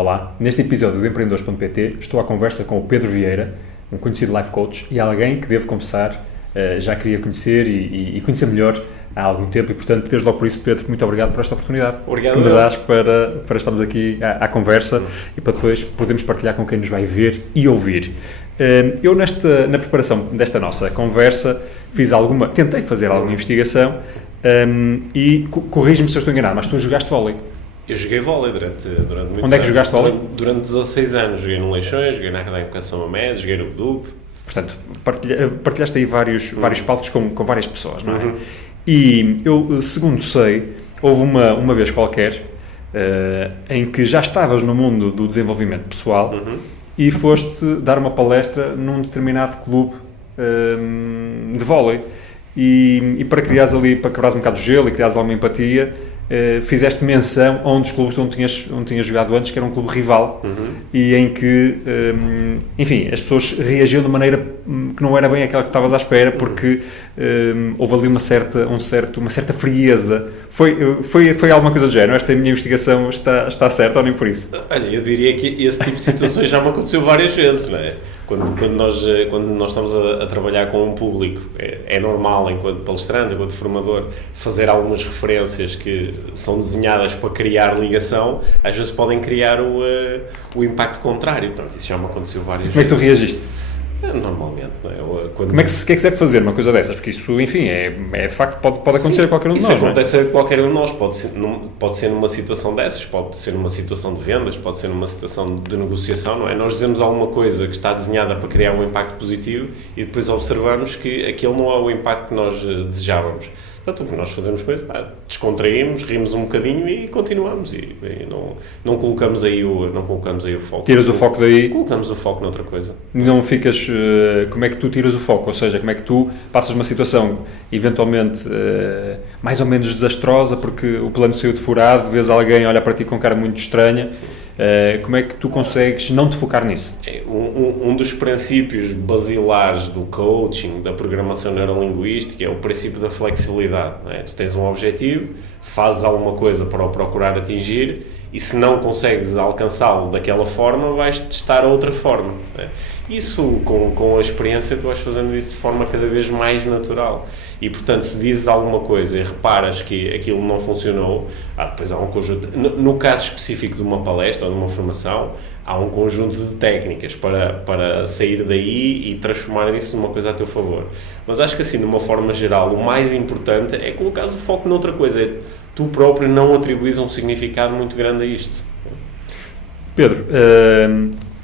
Olá, neste episódio do Empreendedores.pt estou à conversa com o Pedro Vieira, um conhecido life coach e alguém que, devo confessar, já queria conhecer e conhecer melhor há algum tempo e, portanto, desde logo por isso, Pedro, muito obrigado por esta oportunidade obrigado, que me dás para estarmos aqui à conversa e para depois podermos partilhar com quem nos vai ver e ouvir. Eu, na preparação desta nossa conversa, tentei fazer alguma investigação e corrige-me se eu estou enganado, mas tu jogaste vôlei. Eu joguei vôlei durante muitos anos. Onde é que jogaste vôlei? Durante 16 anos. Joguei no Leixões, joguei na Académica São Mamed, joguei no BDUP. Portanto, partilhaste aí vários palcos com várias pessoas, não é? E eu, segundo sei, houve uma vez qualquer em que já estavas no mundo do desenvolvimento pessoal e foste dar uma palestra num determinado clube de vôlei. E para criares ali, para quebrares um bocado de gelo e criares alguma empatia, fizeste menção a um dos clubes onde tinhas jogado antes, que era um clube rival, e em que, enfim, as pessoas reagiam de maneira que não era bem aquela que estavas à espera, porque houve ali uma certa frieza. Foi alguma coisa do género? Esta minha investigação está certa ou nem por isso? Olha, eu diria que esse tipo de situações já me aconteceu várias vezes, não é? Quando nós estamos a trabalhar com um público, é normal, enquanto palestrante, enquanto formador, fazer algumas referências que são desenhadas para criar ligação, às vezes podem criar o impacto contrário. Pronto, isso já me aconteceu várias vezes. Como é que tu reagiste? Normalmente, não é? Como é que se deve fazer uma coisa dessas? Porque isso, enfim, é facto, pode acontecer a qualquer um de nós. Isso acontece a qualquer um de nós. Pode ser numa situação dessas, pode ser numa situação de vendas, pode ser numa situação de negociação, não é? Nós dizemos alguma coisa que está desenhada para criar um impacto positivo e depois observamos que aquele não é o impacto que nós desejávamos. Portanto, o que nós fazemos com isso, descontraímos, rimos um bocadinho e continuamos. E não colocamos aí o foco. Tiras o foco daí? Colocamos o foco noutra coisa. Não ficas... como é que tu tiras o foco? Ou seja, como é que tu passas uma situação eventualmente mais ou menos desastrosa porque o plano saiu de furado, vês alguém olhar para ti com cara muito estranha. Como é que tu consegues não te focar nisso? Um dos princípios basilares do coaching, da programação neurolinguística, é o princípio da flexibilidade. Não é? Tu tens um objetivo, fazes alguma coisa para o procurar atingir e se não consegues alcançá-lo daquela forma, vais testar outra forma. Não é? Isso, com a experiência, tu vais fazendo isso de forma cada vez mais natural. E, portanto, se dizes alguma coisa e reparas que aquilo não funcionou, depois há um conjunto... No caso específico de uma palestra ou de uma formação, há um conjunto de técnicas para sair daí e transformar isso numa coisa a teu favor. Mas acho que, assim, de uma forma geral, o mais importante é colocares o foco noutra coisa. É tu próprio não atribuís um significado muito grande a isto. Pedro,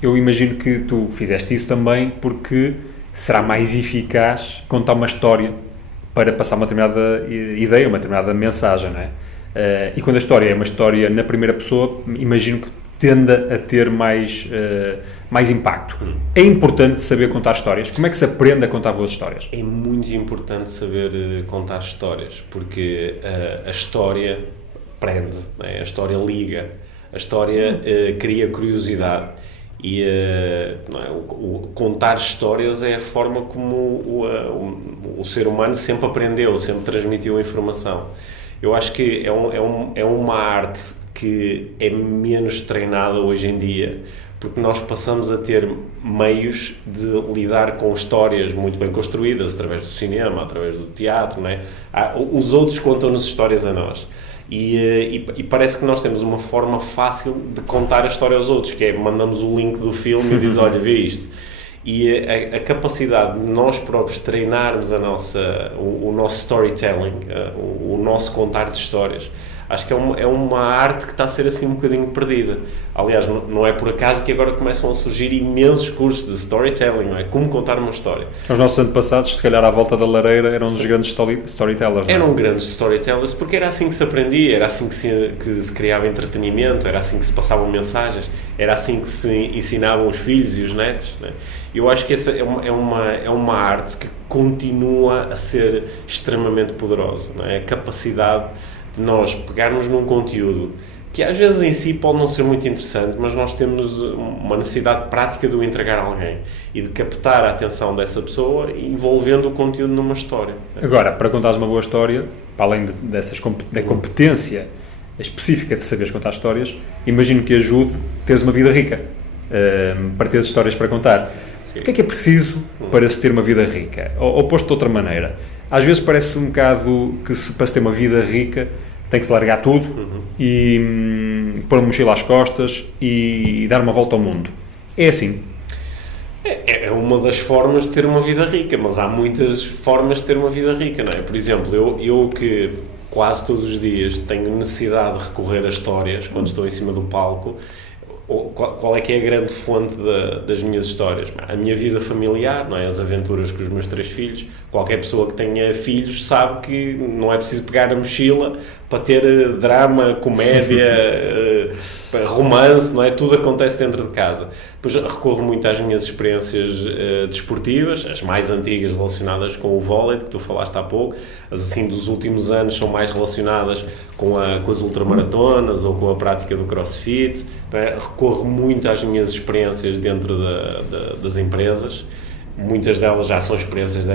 eu imagino que tu fizeste isso também porque será mais eficaz contar uma história para passar uma determinada ideia, uma determinada mensagem, não é? E quando a história é uma história na primeira pessoa, imagino que tenda a ter mais impacto. É importante saber contar histórias. Como é que se aprende a contar boas histórias? É muito importante saber contar histórias, porque a história prende, não é? A história liga, a história cria curiosidade. E não é? Contar histórias é a forma como o ser humano sempre aprendeu, sempre transmitiu a informação. Eu acho que é uma arte que é menos treinada hoje em dia, porque nós passamos a ter meios de lidar com histórias muito bem construídas, através do cinema, através do teatro, não é? Os outros contam-nos histórias a nós. E parece que nós temos uma forma fácil de contar a história aos outros, que é mandamos o link do filme e diz, olha, vê isto. E a capacidade de nós próprios treinarmos o nosso storytelling, o nosso contar de histórias, acho que é uma arte que está a ser assim um bocadinho perdida. Aliás, não é por acaso que agora começam a surgir imensos cursos de storytelling, não é? Como contar uma história. Os nossos antepassados, se calhar à volta da lareira, eram os grandes storytellers, não é? Eram grandes storytellers porque era assim que se aprendia, era assim que se criava entretenimento, era assim que se passavam mensagens, era assim que se ensinavam os filhos e os netos, não é? Eu acho que essa é uma arte que continua a ser extremamente poderosa, não é? A capacidade de nós pegarmos num conteúdo que às vezes em si pode não ser muito interessante, mas nós temos uma necessidade prática de o entregar a alguém e de captar a atenção dessa pessoa envolvendo o conteúdo numa história. Agora, para contares uma boa história, para além da competência específica de saberes contar histórias, imagino que ajude teres uma vida rica, para teres histórias para contar. Sim. O que é preciso para se ter uma vida rica? Ou posto de outra maneira, às vezes parece um bocado que para se ter uma vida rica tem que se largar tudo e pôr uma mochila às costas e dar uma volta ao mundo. É assim? É uma das formas de ter uma vida rica, mas há muitas formas de ter uma vida rica, não é? Por exemplo, eu que quase todos os dias tenho necessidade de recorrer a histórias quando estou em cima do palco. Qual é que é a grande fonte das minhas histórias? A minha vida familiar, não é? As aventuras com os meus 3 filhos. Qualquer pessoa que tenha filhos sabe que não é preciso pegar a mochila para ter drama, comédia, romance, não é? Tudo acontece dentro de casa. Depois recorro muito às minhas experiências desportivas, as mais antigas relacionadas com o vôlei, que tu falaste há pouco. As assim dos últimos anos são mais relacionadas com as ultramaratonas ou com a prática do crossfit. Não é? Recorro muito às minhas experiências dentro das empresas. Muitas delas já são experiências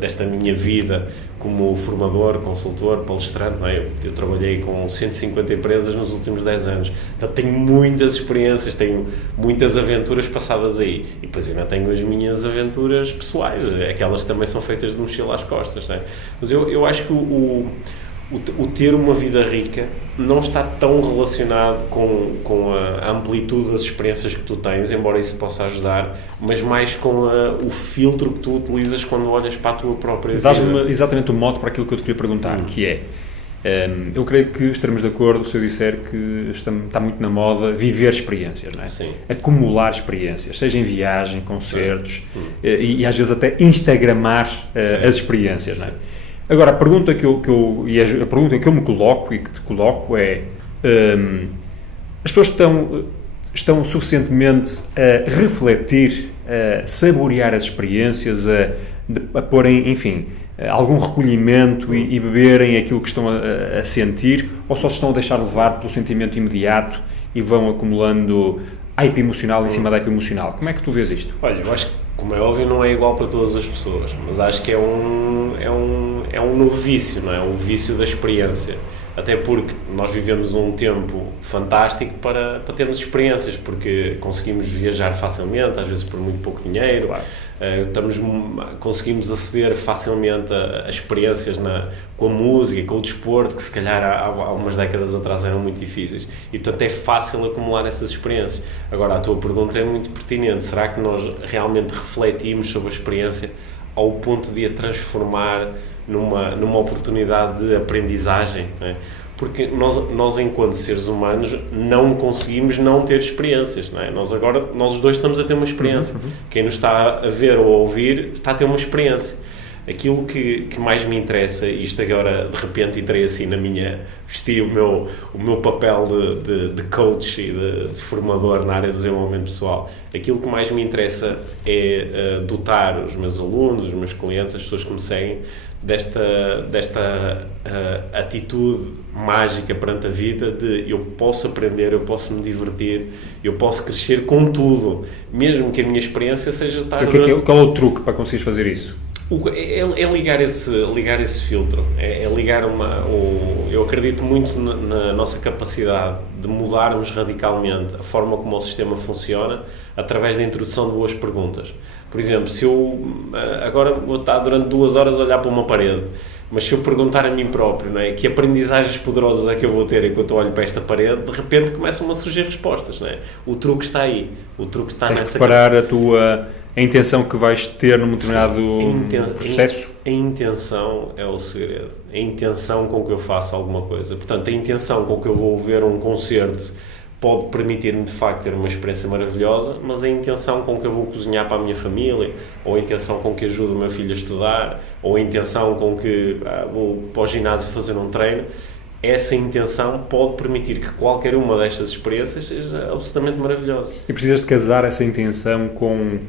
desta minha vida como formador, consultor, palestrante. Não é? Eu trabalhei com 150 empresas nos últimos 10 anos. Então tenho muitas experiências, tenho muitas aventuras passadas aí. E depois ainda tenho as minhas aventuras pessoais, aquelas que também são feitas de mochila às costas. Não é? Mas eu acho que o ter uma vida rica não está tão relacionado com a amplitude das experiências que tu tens, embora isso possa ajudar, mas mais com o filtro que tu utilizas quando olhas para a tua própria vida. Dás-me exatamente o modo para aquilo que eu te queria perguntar, que é, eu creio que estaremos de acordo se eu disser que está muito na moda viver experiências, não é? Sim. Acumular experiências, seja em viagem, concertos, e às vezes até instagramar as experiências, não é? Agora, a pergunta que eu me coloco e que te coloco é, as pessoas estão suficientemente a refletir, a saborear as experiências, a porem, enfim, algum recolhimento e beberem aquilo que estão a sentir, ou só se estão a deixar levar pelo sentimento imediato e vão acumulando hype emocional em cima da hype emocional? Como é que tu vês isto? Olha, eu acho que, como é óbvio, não é igual para todas as pessoas, mas acho que é um novo vício, não é? O vício da experiência. Até porque nós vivemos um tempo fantástico para termos experiências, porque conseguimos viajar facilmente, às vezes por muito pouco dinheiro, Claro. Conseguimos aceder facilmente a experiências com a música, com o desporto, que se calhar há umas décadas atrás eram muito difíceis. E portanto é fácil acumular essas experiências. Agora, a tua pergunta é muito pertinente. Será que nós realmente refletimos sobre a experiência ao ponto de a transformar numa oportunidade de aprendizagem, não é? Porque nós enquanto seres humanos não conseguimos não ter experiências, não é? Nós os dois estamos a ter uma experiência. Quem nos está a ver ou a ouvir está a ter uma experiência. Aquilo que mais me interessa, e isto agora de repente entrei assim vesti o meu papel de coach e de formador na área do desenvolvimento pessoal, aquilo que mais me interessa é dotar os meus alunos, os meus clientes, as pessoas que me seguem, desta atitude mágica perante a vida de eu posso aprender, eu posso me divertir, eu posso crescer com tudo, mesmo que a minha experiência seja estar... Qual é o truque para conseguires fazer isso? É ligar esse filtro, é ligar eu acredito muito na nossa capacidade de mudarmos radicalmente a forma como o sistema funciona através da introdução de boas perguntas. Por exemplo, se eu agora vou estar durante 2 horas a olhar para uma parede, mas se eu perguntar a mim próprio, não é, que aprendizagens poderosas é que eu vou ter enquanto eu olho para esta parede, de repente começam a surgir respostas, não é? O truque está aí, o truque está nessa... Tens de preparar a intenção que vais ter num determinado processo. A intenção é o segredo. A intenção com que eu faço alguma coisa. Portanto, a intenção com que eu vou ver um concerto pode permitir-me, de facto, ter uma experiência maravilhosa, mas a intenção com que eu vou cozinhar para a minha família, ou a intenção com que ajudo o meu filho a estudar, ou a intenção com que vou para o ginásio fazer um treino, essa intenção pode permitir que qualquer uma destas experiências seja absolutamente maravilhosa. E precisas de casar essa intenção com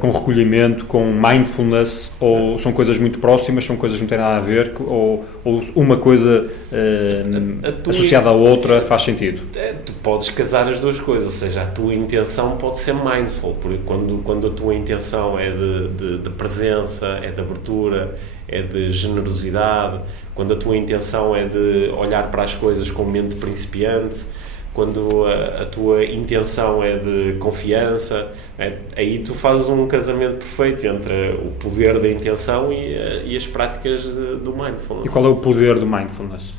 com recolhimento, com mindfulness, ou são coisas muito próximas, são coisas que não têm nada a ver, ou uma coisa associada à outra faz sentido? Tu podes casar as duas coisas, ou seja, a tua intenção pode ser mindful, porque quando a tua intenção é de presença, é de abertura, é de generosidade, quando a tua intenção é de olhar para as coisas com mente principiante, quando a tua intenção é de confiança, aí tu fazes um casamento perfeito entre o poder da intenção e as práticas do mindfulness. E qual é o poder do mindfulness?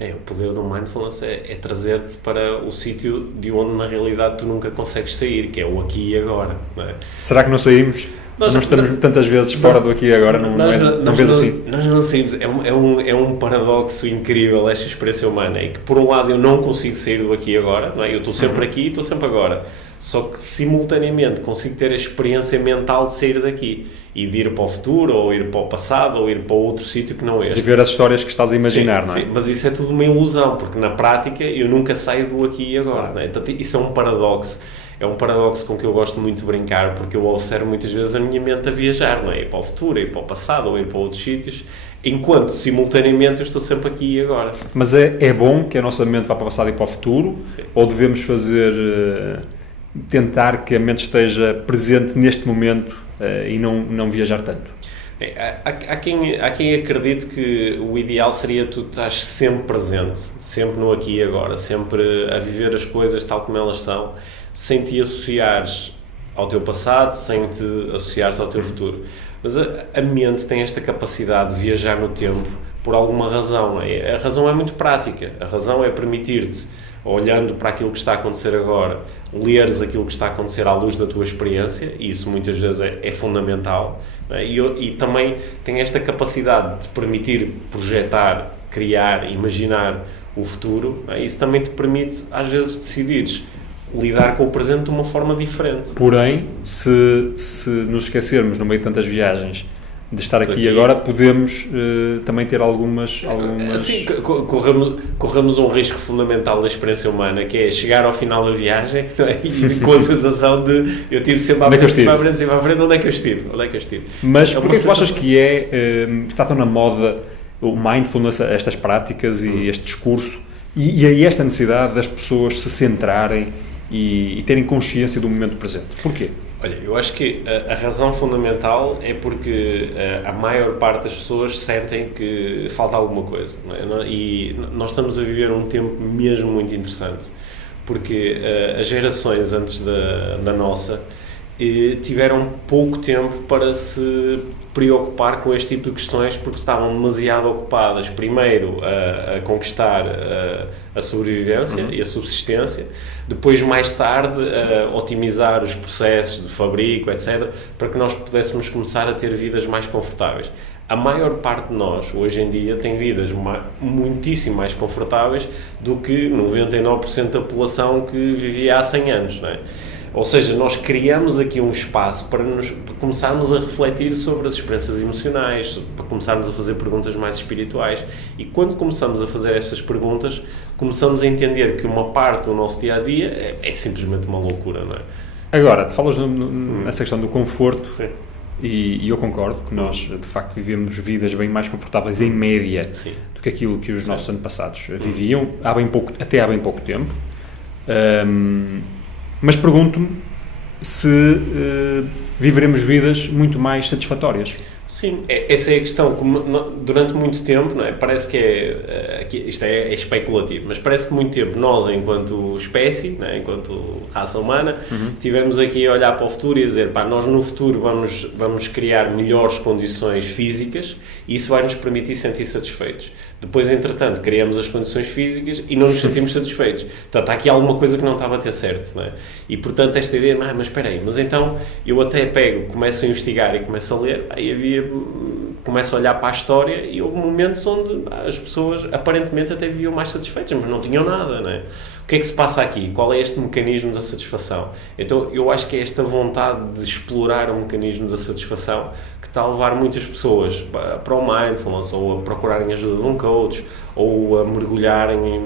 O poder do mindfulness é trazer-te para o sítio de onde na realidade tu nunca consegues sair, que é o aqui e agora. Não é? Será que não saímos? Nós estamos tantas vezes fora do aqui e agora, não vês assim? Nós não saímos. É um paradoxo incrível esta experiência humana, é que por um lado eu não consigo sair do aqui e agora, não é? Eu estou sempre aqui e estou sempre agora, só que simultaneamente consigo ter a experiência mental de sair daqui e de ir para o futuro, ou ir para o passado, ou ir para outro sítio que não é este. E ver as histórias que estás a imaginar, não é? Sim, mas isso é tudo uma ilusão, porque na prática eu nunca saio do aqui e agora, não é? Então, isso é um paradoxo. É um paradoxo com que eu gosto muito de brincar, porque eu observo muitas vezes a minha mente a viajar, não é? Ir para o futuro, ir para o passado, ou ir para outros sítios, enquanto simultaneamente eu estou sempre aqui e agora. Mas é bom que a nossa mente vá para o passado e para o futuro? Sim. Ou devemos tentar que a mente esteja presente neste momento e não viajar tanto? Há quem acredite que o ideal seria tu estar sempre presente, sempre no aqui e agora, sempre a viver as coisas tal como elas são, sem te associares ao teu passado, sem te associares ao teu futuro. Mas a mente tem esta capacidade de viajar no tempo por alguma razão. Não é? A razão é muito prática. A razão é permitir-te, olhando para aquilo que está a acontecer agora, leres aquilo que está a acontecer à luz da tua experiência, e isso muitas vezes é fundamental. Não é? E também tem esta capacidade de permitir projetar, criar, imaginar o futuro. Não é? Isso também te permite, às vezes, decidires lidar com o presente de uma forma diferente. Porém, se nos esquecermos no meio de tantas viagens de estar aqui agora, podemos também ter algumas... Sim, corremos um risco fundamental da experiência humana, que é chegar ao final da viagem, não é? E com a sensação de eu tive sempre à frente, onde é que eu estive? Mas porquê que tu achas que está tão na moda o mindfulness, estas práticas e este discurso, e aí esta necessidade das pessoas se centrarem e terem consciência do momento presente? Porquê? Olha, eu acho que a razão fundamental é porque a maior parte das pessoas sentem que falta alguma coisa, não é? E nós estamos a viver um tempo mesmo muito interessante, porque as gerações antes da nossa tiveram pouco tempo para se preocupar com este tipo de questões, porque estavam demasiado ocupadas, primeiro a conquistar a sobrevivência e a subsistência, depois mais tarde a otimizar os processos de fabrico, etc., para que nós pudéssemos começar a ter vidas mais confortáveis. A maior parte de nós, hoje em dia, tem vidas muitíssimo mais confortáveis do que 99% da população que vivia há 100 anos, não é? Ou seja, nós criamos aqui um espaço para começarmos a refletir sobre as experiências emocionais, para começarmos a fazer perguntas mais espirituais. E quando começamos a fazer estas perguntas, começamos a entender que uma parte do nosso dia-a-dia é simplesmente uma loucura, não é? Agora, falas nessa questão do conforto. Sim. E eu concordo que nós, de facto, vivemos vidas bem mais confortáveis, em média, Sim. do que aquilo que os nossos antepassados viviam, até há bem pouco tempo. Mas pergunto-me se viveremos vidas muito mais satisfatórias. Sim, essa é a questão. Durante muito tempo, não é? Parece que isto é especulativo, mas parece que muito tempo nós, enquanto espécie, não é? Enquanto raça humana, tivemos aqui a olhar para o futuro e a dizer, nós no futuro vamos criar melhores condições físicas e isso vai nos permitir sentir satisfeitos. Depois, entretanto, criamos as condições físicas e não nos sentimos satisfeitos. Portanto, há aqui alguma coisa que não estava a ter certo, não é? E, portanto, esta ideia, mas espera aí, mas então eu até começo a investigar e começo a ler, começo a olhar para a história e houve momentos onde as pessoas aparentemente até viviam mais satisfeitas, mas não tinham nada, não é? O que é que se passa aqui? Qual é este mecanismo da satisfação? Então, eu acho que é esta vontade de explorar o mecanismo da satisfação que está a levar muitas pessoas para o mindfulness, ou a procurarem ajuda de um coach, ou a mergulharem em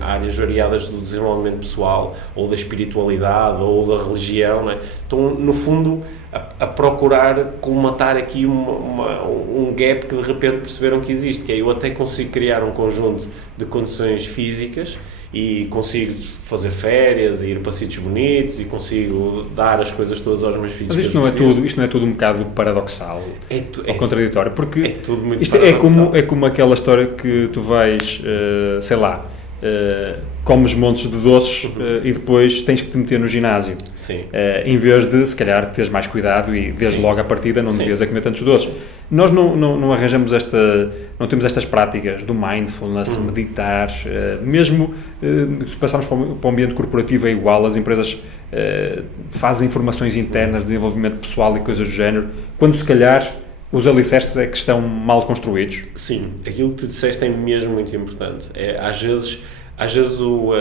áreas variadas do desenvolvimento pessoal, ou da espiritualidade, ou da religião, não é? Então, no fundo, a procurar colmatar aqui um gap que de repente perceberam que existe, que é eu até consigo criar um conjunto de condições físicas e consigo fazer férias e ir para sítios bonitos e consigo dar as coisas todas aos meus filhos. Mas isto não é tudo um bocado paradoxal ou contraditório, porque é tudo muito isto é como aquela história que tu vais, sei lá, comes montes de doces e depois tens que te meter no ginásio. Sim. Em vez de, se calhar, teres mais cuidado e desde logo à partida não devias a comer tantos doces. Sim. Nós não arranjamos não temos estas práticas do mindfulness, meditar, mesmo se passarmos para o ambiente corporativo é igual, as empresas fazem formações internas, desenvolvimento pessoal e coisas do género, quando se calhar os alicerces é que estão mal construídos. Sim, aquilo que tu disseste é mesmo muito importante. Às vezes o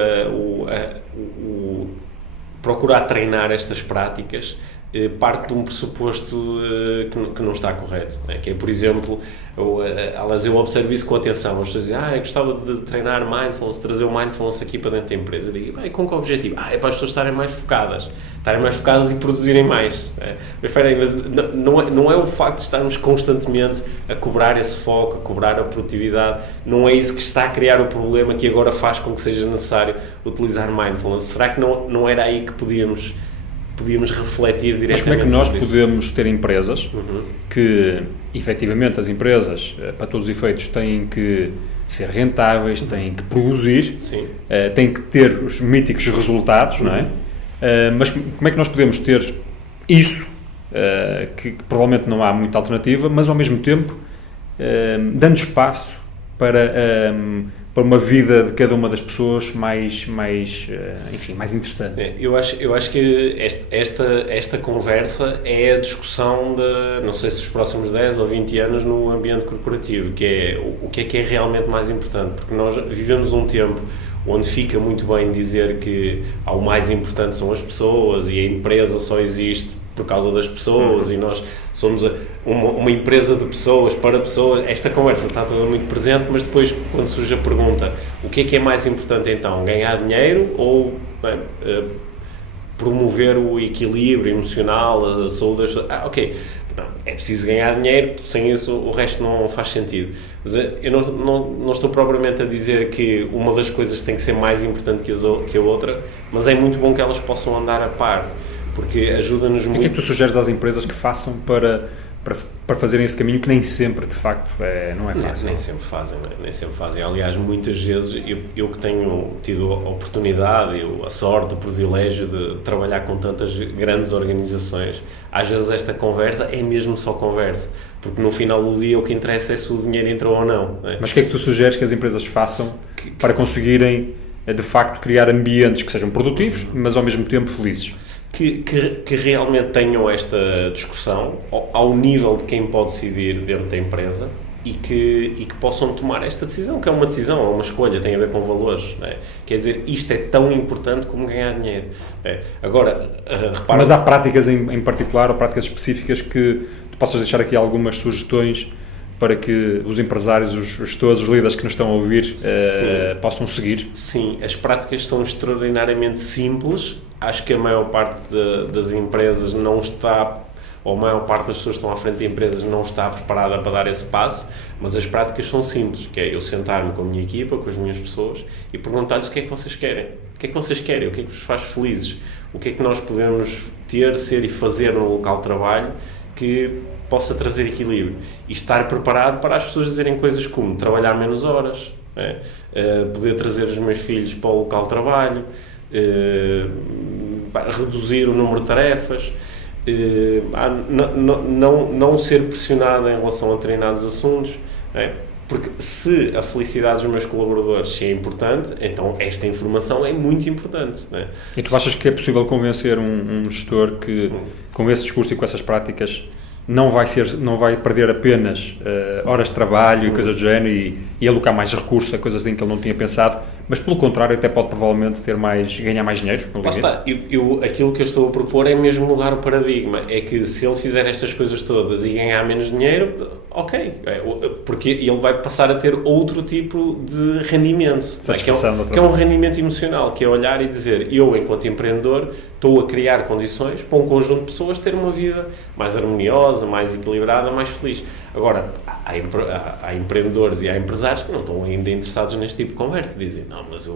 procurar treinar estas práticas parte de um pressuposto que não está correto, né? Que é, por exemplo, eu observo isso com atenção. As pessoas dizem, eu gostava de treinar mindfulness, trazer o mindfulness aqui para dentro da empresa. Eu digo, com que objetivo? É para as pessoas estarem mais focadas e produzirem mais. Mas espera aí, não é o facto de estarmos constantemente a cobrar esse foco, a cobrar a produtividade, não é isso que está a criar o problema que agora faz com que seja necessário utilizar mindfulness. Será que não era aí que podíamos refletir diretamente? Mas como é que nós podemos ter empresas que, efetivamente, as empresas, para todos os efeitos, têm que ser rentáveis, têm que produzir, têm que ter os míticos resultados, não é? Mas como é que nós podemos ter isso, que provavelmente não há muita alternativa, mas ao mesmo tempo dando espaço para uma vida de cada uma das pessoas mais interessante. Eu acho que esta conversa é a discussão não sei se dos próximos 10 ou 20 anos no ambiente corporativo, que é o que é realmente mais importante, porque nós vivemos um tempo onde fica muito bem dizer que o mais importante são as pessoas e a empresa só existe por causa das pessoas e nós somos uma empresa de pessoas para pessoas. Esta conversa está toda muito presente, mas depois, quando surge a pergunta, o que é mais importante então? Ganhar dinheiro ou promover o equilíbrio emocional, a saúde das pessoas? Ok, não, é preciso ganhar dinheiro, sem isso o resto não faz sentido. Mas eu não estou propriamente a dizer que uma das coisas tem que ser mais importante que a outra, mas é muito bom que elas possam andar a par, porque ajuda-nos muito. O que é que tu sugeres às empresas que façam para fazerem esse caminho, que nem sempre, de facto, não é fácil? Nem sempre fazem. Aliás, muitas vezes, eu que tenho tido a oportunidade, a sorte, o privilégio de trabalhar com tantas grandes organizações, às vezes esta conversa é mesmo só conversa, porque no final do dia o que interessa é se o dinheiro entrou ou não. Mas o que é que tu sugeres que as empresas façam para conseguirem, de facto, criar ambientes que sejam produtivos, mas ao mesmo tempo felizes? Que realmente tenham esta discussão ao nível de quem pode decidir dentro da empresa e que possam tomar esta decisão, que é uma decisão, é uma escolha, tem a ver com valores, não é? Quer dizer, isto é tão importante como ganhar dinheiro. Agora, repara... Mas há práticas em particular, ou práticas específicas que tu possas deixar aqui algumas sugestões para que os empresários, os gestores, os líderes que nos estão a ouvir possam seguir? Sim, as práticas são extraordinariamente simples. Acho que a maior parte das empresas não está, ou a maior parte das pessoas que estão à frente de empresas não está preparada para dar esse passo, mas as práticas são simples, que é eu sentar-me com a minha equipa, com as minhas pessoas e perguntar-lhes o que é que vocês querem. O que é que vocês querem? O que é que vos faz felizes? O que é que nós podemos ter, ser e fazer no local de trabalho que possa trazer equilíbrio? E estar preparado para as pessoas dizerem coisas como trabalhar menos horas, poder trazer os meus filhos para o local de trabalho, reduzir o número de tarefas, não ser pressionado em relação a determinados assuntos, porque se a felicidade dos meus colaboradores é importante, então esta informação é muito importante. E tu achas que é possível convencer um gestor que com esse discurso e com essas práticas não vai perder apenas horas de trabalho e coisas do género e alocar mais recursos a coisas em que ele não tinha pensado, mas pelo contrário até pode provavelmente ganhar mais dinheiro. Lá está, aquilo que eu estou a propor é mesmo mudar o paradigma, é que se ele fizer estas coisas todas e ganhar menos dinheiro, ok, porque ele vai passar a ter outro tipo de rendimento, que é um rendimento emocional, que é olhar e dizer, eu enquanto empreendedor estou a criar condições para um conjunto de pessoas ter uma vida mais harmoniosa, mais equilibrada, mais feliz. Agora, há empreendedores e há empresários que não estão ainda interessados neste tipo de conversa, dizem, não, mas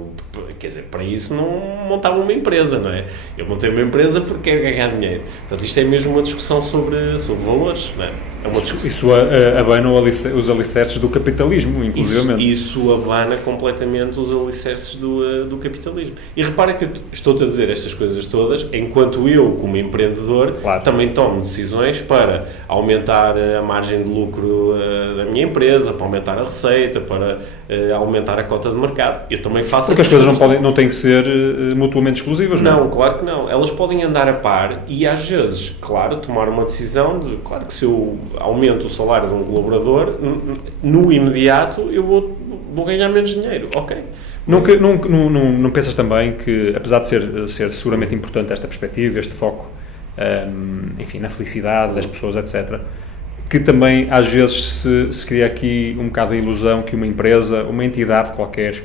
quer dizer, para isso não montava uma empresa, não é? Eu montei uma empresa porque quero ganhar dinheiro. Portanto, isto é mesmo uma discussão sobre valores, não é? É uma discussão. Isso abana os alicerces do capitalismo, inclusivamente. Isso abana completamente os alicerces do capitalismo. E repara que estou-te a dizer estas coisas todas, enquanto eu, como empreendedor, também tomo decisões para aumentar a margem de lucro da minha empresa, para aumentar a receita, para aumentar a cota de mercado. Eu também faço porque as coisas não têm que ser mutuamente exclusivas, não é? Não, claro que não. Elas podem andar a par e, às vezes, claro, tomar uma decisão de, claro que se eu aumento o salário de um colaborador, no imediato eu vou ganhar menos dinheiro, ok? Não pensas também que, apesar de ser seguramente importante esta perspectiva, este foco, enfim, na felicidade das pessoas, etc., que também às vezes se cria aqui um bocado a ilusão que uma empresa, uma entidade qualquer,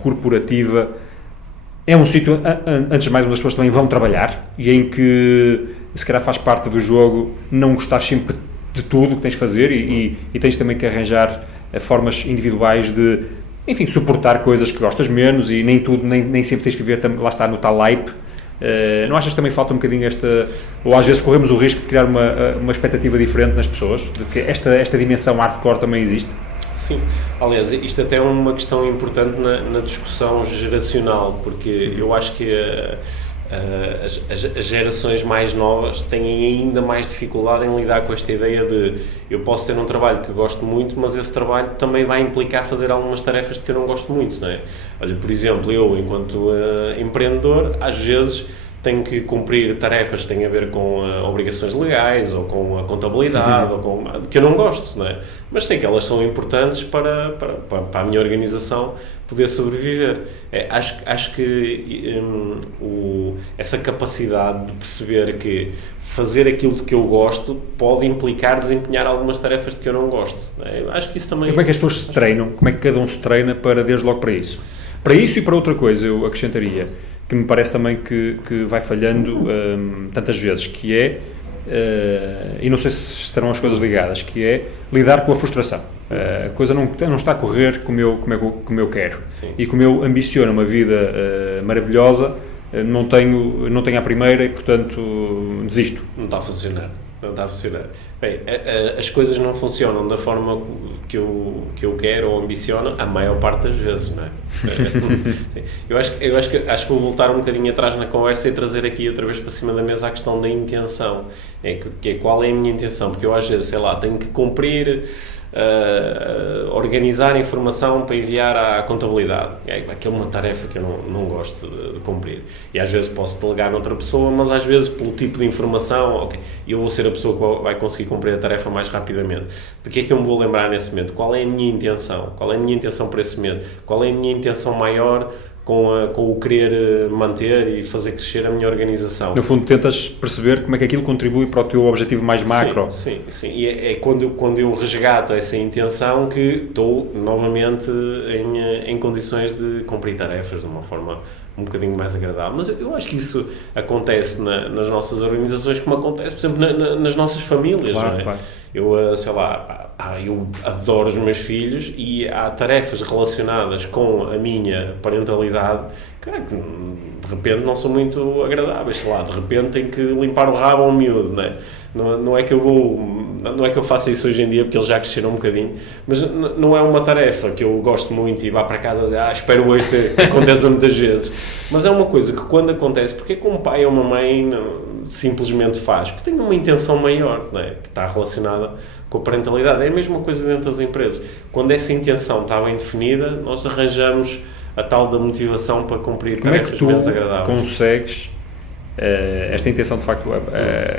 corporativa, é um sítio, antes de mais, onde as pessoas também vão trabalhar e em que se calhar faz parte do jogo não gostar sempre de tudo o que tens de fazer e tens também que arranjar formas individuais de, enfim, suportar coisas que gostas menos e nem tudo, nem sempre tens que ver, lá está, no tal hype. Não achas que também falta um bocadinho ou às vezes corremos o risco de criar uma expectativa diferente nas pessoas, de que esta dimensão hardcore também existe? Sim, aliás, isto até é uma questão importante na discussão geracional, porque eu acho que as gerações mais novas têm ainda mais dificuldade em lidar com esta ideia de eu posso ter um trabalho que gosto muito, mas esse trabalho também vai implicar fazer algumas tarefas de que eu não gosto muito, não é? Olha, por exemplo, eu enquanto empreendedor, às vezes tenho que cumprir tarefas que têm a ver com obrigações legais ou com a contabilidade, ou com, que eu não gosto, não é? Mas sei que elas são importantes para a minha organização poder sobreviver. Acho que essa capacidade de perceber que fazer aquilo de que eu gosto pode implicar desempenhar algumas tarefas de que eu não gosto. Acho que isso também... E como é que as pessoas se treinam? Como é que cada um se treina para, desde logo, para isso? Para isso e para outra coisa, eu acrescentaria, que me parece também que vai falhando tantas vezes, que é, e não sei se estarão as coisas ligadas, que é lidar com a frustração. A coisa não está a correr como eu quero. Sim. E como eu ambiciono uma vida maravilhosa, não tenho a primeira e, portanto, desisto. Não está a funcionar. Bem, as coisas não funcionam da forma que eu quero ou ambiciono a maior parte das vezes, não é? Eu acho que vou voltar um bocadinho atrás na conversa e trazer aqui outra vez para cima da mesa a questão da intenção. Qual é a minha intenção? Porque eu às vezes, sei lá, tenho que cumprir... organizar informação para enviar à contabilidade, que é uma tarefa que eu não gosto de cumprir, e às vezes posso delegar noutra pessoa, mas às vezes pelo tipo de informação, eu vou ser a pessoa que vai conseguir cumprir a tarefa mais rapidamente. De que é que eu me vou lembrar nesse momento? Qual é a minha intenção? Qual é a minha intenção para esse momento? Qual é a minha intenção maior com o querer manter e fazer crescer a minha organização? No fundo, tentas perceber como é que aquilo contribui para o teu objetivo mais macro. Sim. E é quando eu resgato essa intenção que estou novamente em condições de cumprir tarefas de uma forma um bocadinho mais agradável. Mas eu acho que isso acontece nas nossas organizações, como acontece, por exemplo, nas nossas famílias. Claro, não é? Claro. Eu, sei lá, eu adoro os meus filhos e há tarefas relacionadas com a minha parentalidade que de repente não são muito agradáveis, sei lá, de repente tenho que limpar o rabo a um miúdo, não é? Não é que eu faça isso hoje em dia porque eles já cresceram um bocadinho, mas não é uma tarefa que eu gosto muito e vá para casa a dizer, espero hoje que aconteça muitas vezes, mas é uma coisa que quando acontece, porque é que um pai ou uma mãe simplesmente faz? Porque tem uma intenção maior, não é? Que está relacionada com a parentalidade. É a mesma coisa dentro das empresas. Quando essa intenção está bem definida, nós arranjamos a tal da motivação para cumprir tarefas menos agradáveis. Como é que tu consegues, esta intenção, de facto,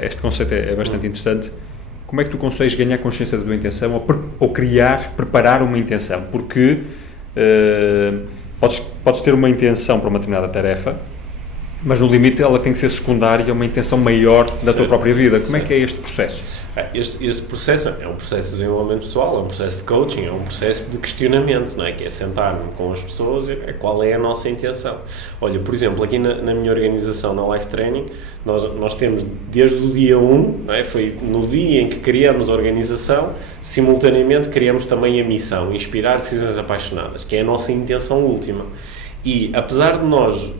este conceito é bastante interessante, como é que tu consegues ganhar consciência da tua intenção ou preparar uma intenção? Porque Podes ter uma intenção para uma determinada tarefa, mas no limite ela tem que ser secundária a uma intenção maior da tua própria vida. Como é que é este processo? Este processo é um processo de desenvolvimento pessoal, é um processo de coaching, é um processo de questionamento, não é? Que é sentar-me com as pessoas e qual é a nossa intenção. Olha, por exemplo, aqui na minha organização, na Life Training, nós temos desde o dia 1, não é? Foi no dia em que criamos a organização, simultaneamente criamos também a missão, inspirar decisões apaixonadas, que é a nossa intenção última. E apesar de nós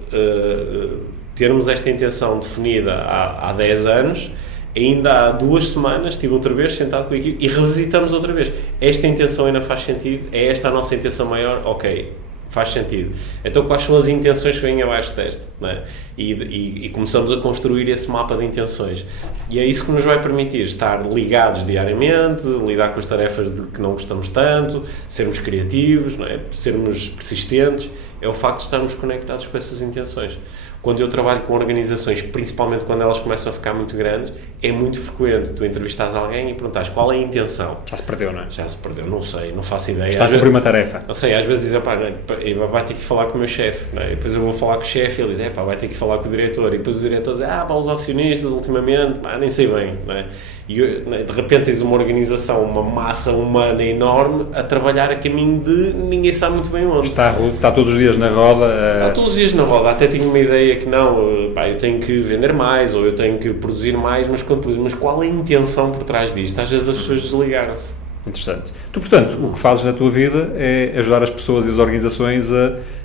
termos esta intenção definida há 10 anos, ainda há 2 semanas estive outra vez sentado com a equipe e revisitamos outra vez. Esta intenção ainda faz sentido? É esta a nossa intenção maior? Ok, faz sentido. Então quais são as intenções que vêm abaixo desta? Não é? E começamos a construir esse mapa de intenções. E é isso que nos vai permitir estar ligados diariamente, lidar com as tarefas de que não gostamos tanto, sermos criativos, não é? Sermos persistentes. É o facto de estarmos conectados com essas intenções. Quando eu trabalho com organizações, principalmente quando elas começam a ficar muito grandes, é muito frequente tu entrevistares alguém e perguntares qual é a intenção. Já se perdeu, não é? Já se perdeu, não sei, não faço ideia. Estás a cumprir uma tarefa. Não sei, às vezes dizem, vai ter que falar com o meu chefe, não é? E depois eu vou falar com o chefe e ele diz, vai ter que falar com o diretor. E depois o diretor diz, os acionistas ultimamente, nem sei bem, não é? E de repente tens uma organização, uma massa humana enorme a trabalhar a caminho de ninguém sabe muito bem onde. Está todos os dias na roda. Está todos os dias na roda. Até tinha uma ideia que não, eu tenho que vender mais ou eu tenho que produzir mais, mas qual é a intenção por trás disto? Às vezes as pessoas desligaram-se. Interessante. Tu, portanto, o que fazes na tua vida é ajudar as pessoas e as organizações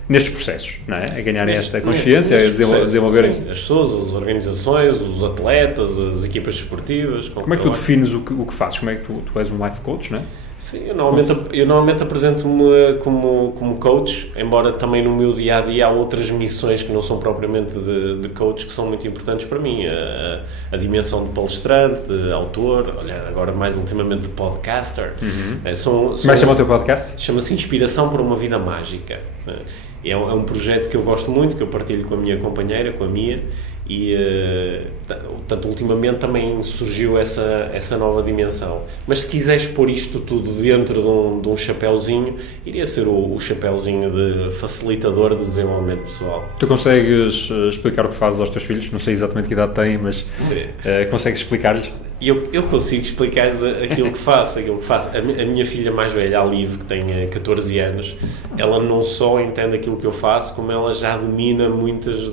nestes processos, não é? A ganharem esta consciência, a desenvolverem... Sim, as pessoas, as organizações, os atletas, as equipas desportivas... Como é que tu defines o que fazes? Como é que tu és um life coach, não é? Sim, eu normalmente apresento-me como coach, embora também no meu dia-a-dia há outras missões que não são propriamente de coach que são muito importantes para mim. A dimensão de palestrante, de autor, olha, agora mais ultimamente de podcaster. Como é que chama o teu podcast? Chama-se Inspiração por uma Vida Mágica. É um projeto que eu gosto muito, que eu partilho com a minha companheira, com a Mia, e portanto, ultimamente também surgiu essa nova dimensão. Mas se quiseres pôr isto tudo dentro de um chapéuzinho, iria ser o chapéuzinho de facilitador de desenvolvimento pessoal. Tu consegues explicar o que fazes aos teus filhos? Não sei exatamente que idade têm, mas consegues explicar-lhes? Eu consigo explicar-lhes aquilo que faço. A minha filha mais velha, a Liv, que tem 14 anos, ela não só entende aquilo que eu faço, como ela já domina muitas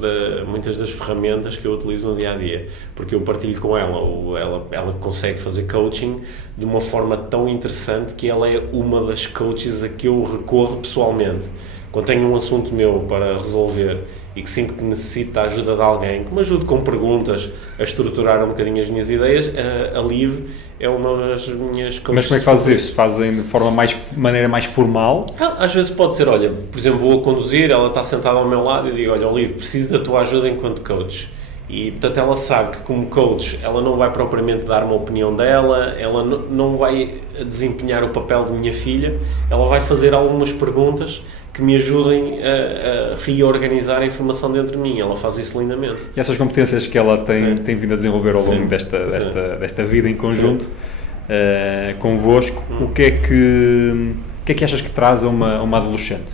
das ferramentas que eu utilizo no dia-a-dia. Porque eu partilho com ela consegue fazer coaching de uma forma tão interessante que ela é uma das coaches a que eu recorro pessoalmente. Quando tenho um assunto meu para resolver e que sinto que necessito da ajuda de alguém que me ajude com perguntas a estruturar um bocadinho as minhas ideias, a Liv é uma das minhas coaches. Mas como é que fazes isso? Fazem de maneira mais formal? Às vezes pode ser, olha, por exemplo, vou a conduzir, ela está sentada ao meu lado e digo, olha, Liv, preciso da tua ajuda enquanto coach. E, portanto, ela sabe que como coach ela não vai propriamente dar uma opinião dela, ela não vai desempenhar o papel de minha filha, ela vai fazer algumas perguntas que me ajudem a reorganizar a informação dentro de mim. Ela faz isso lindamente. E essas competências que ela tem vindo a desenvolver ao longo desta vida em conjunto, convosco, o que é que achas que traz a uma adolescente?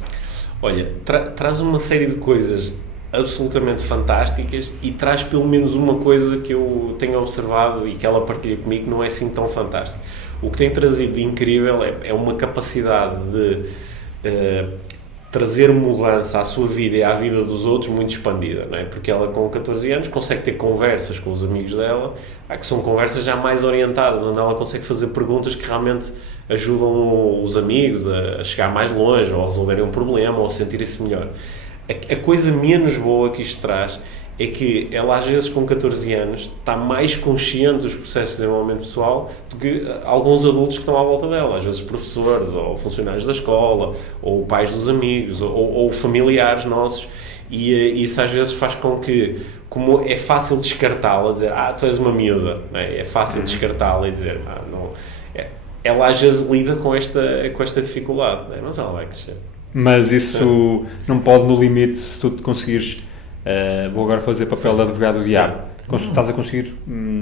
Olha, traz uma série de coisas absolutamente fantásticas e traz pelo menos uma coisa que eu tenho observado e que ela partilha comigo que não é assim tão fantástica. O que tem trazido de incrível é uma capacidade de trazer mudança à sua vida e à vida dos outros muito expandida, não é? Porque ela com 14 anos consegue ter conversas com os amigos dela, que são conversas já mais orientadas, onde ela consegue fazer perguntas que realmente ajudam os amigos a chegar mais longe, ou a resolverem um problema, ou a sentirem-se melhor. A coisa menos boa que isto traz é que ela, às vezes, com 14 anos, está mais consciente dos processos de desenvolvimento pessoal do que alguns adultos que estão à volta dela. Às vezes, professores, ou funcionários da escola, ou pais dos amigos, ou familiares nossos. E isso, às vezes, faz com que, como é fácil descartá-la, dizer, tu és uma miúda, não é? É fácil descartá-la e dizer, não... Ela, às vezes, lida com esta dificuldade, não é? Mas ela vai crescer. Mas isso não pode, no limite, se tu te conseguires... vou agora fazer papel de advogado do diabo. Estás a conseguir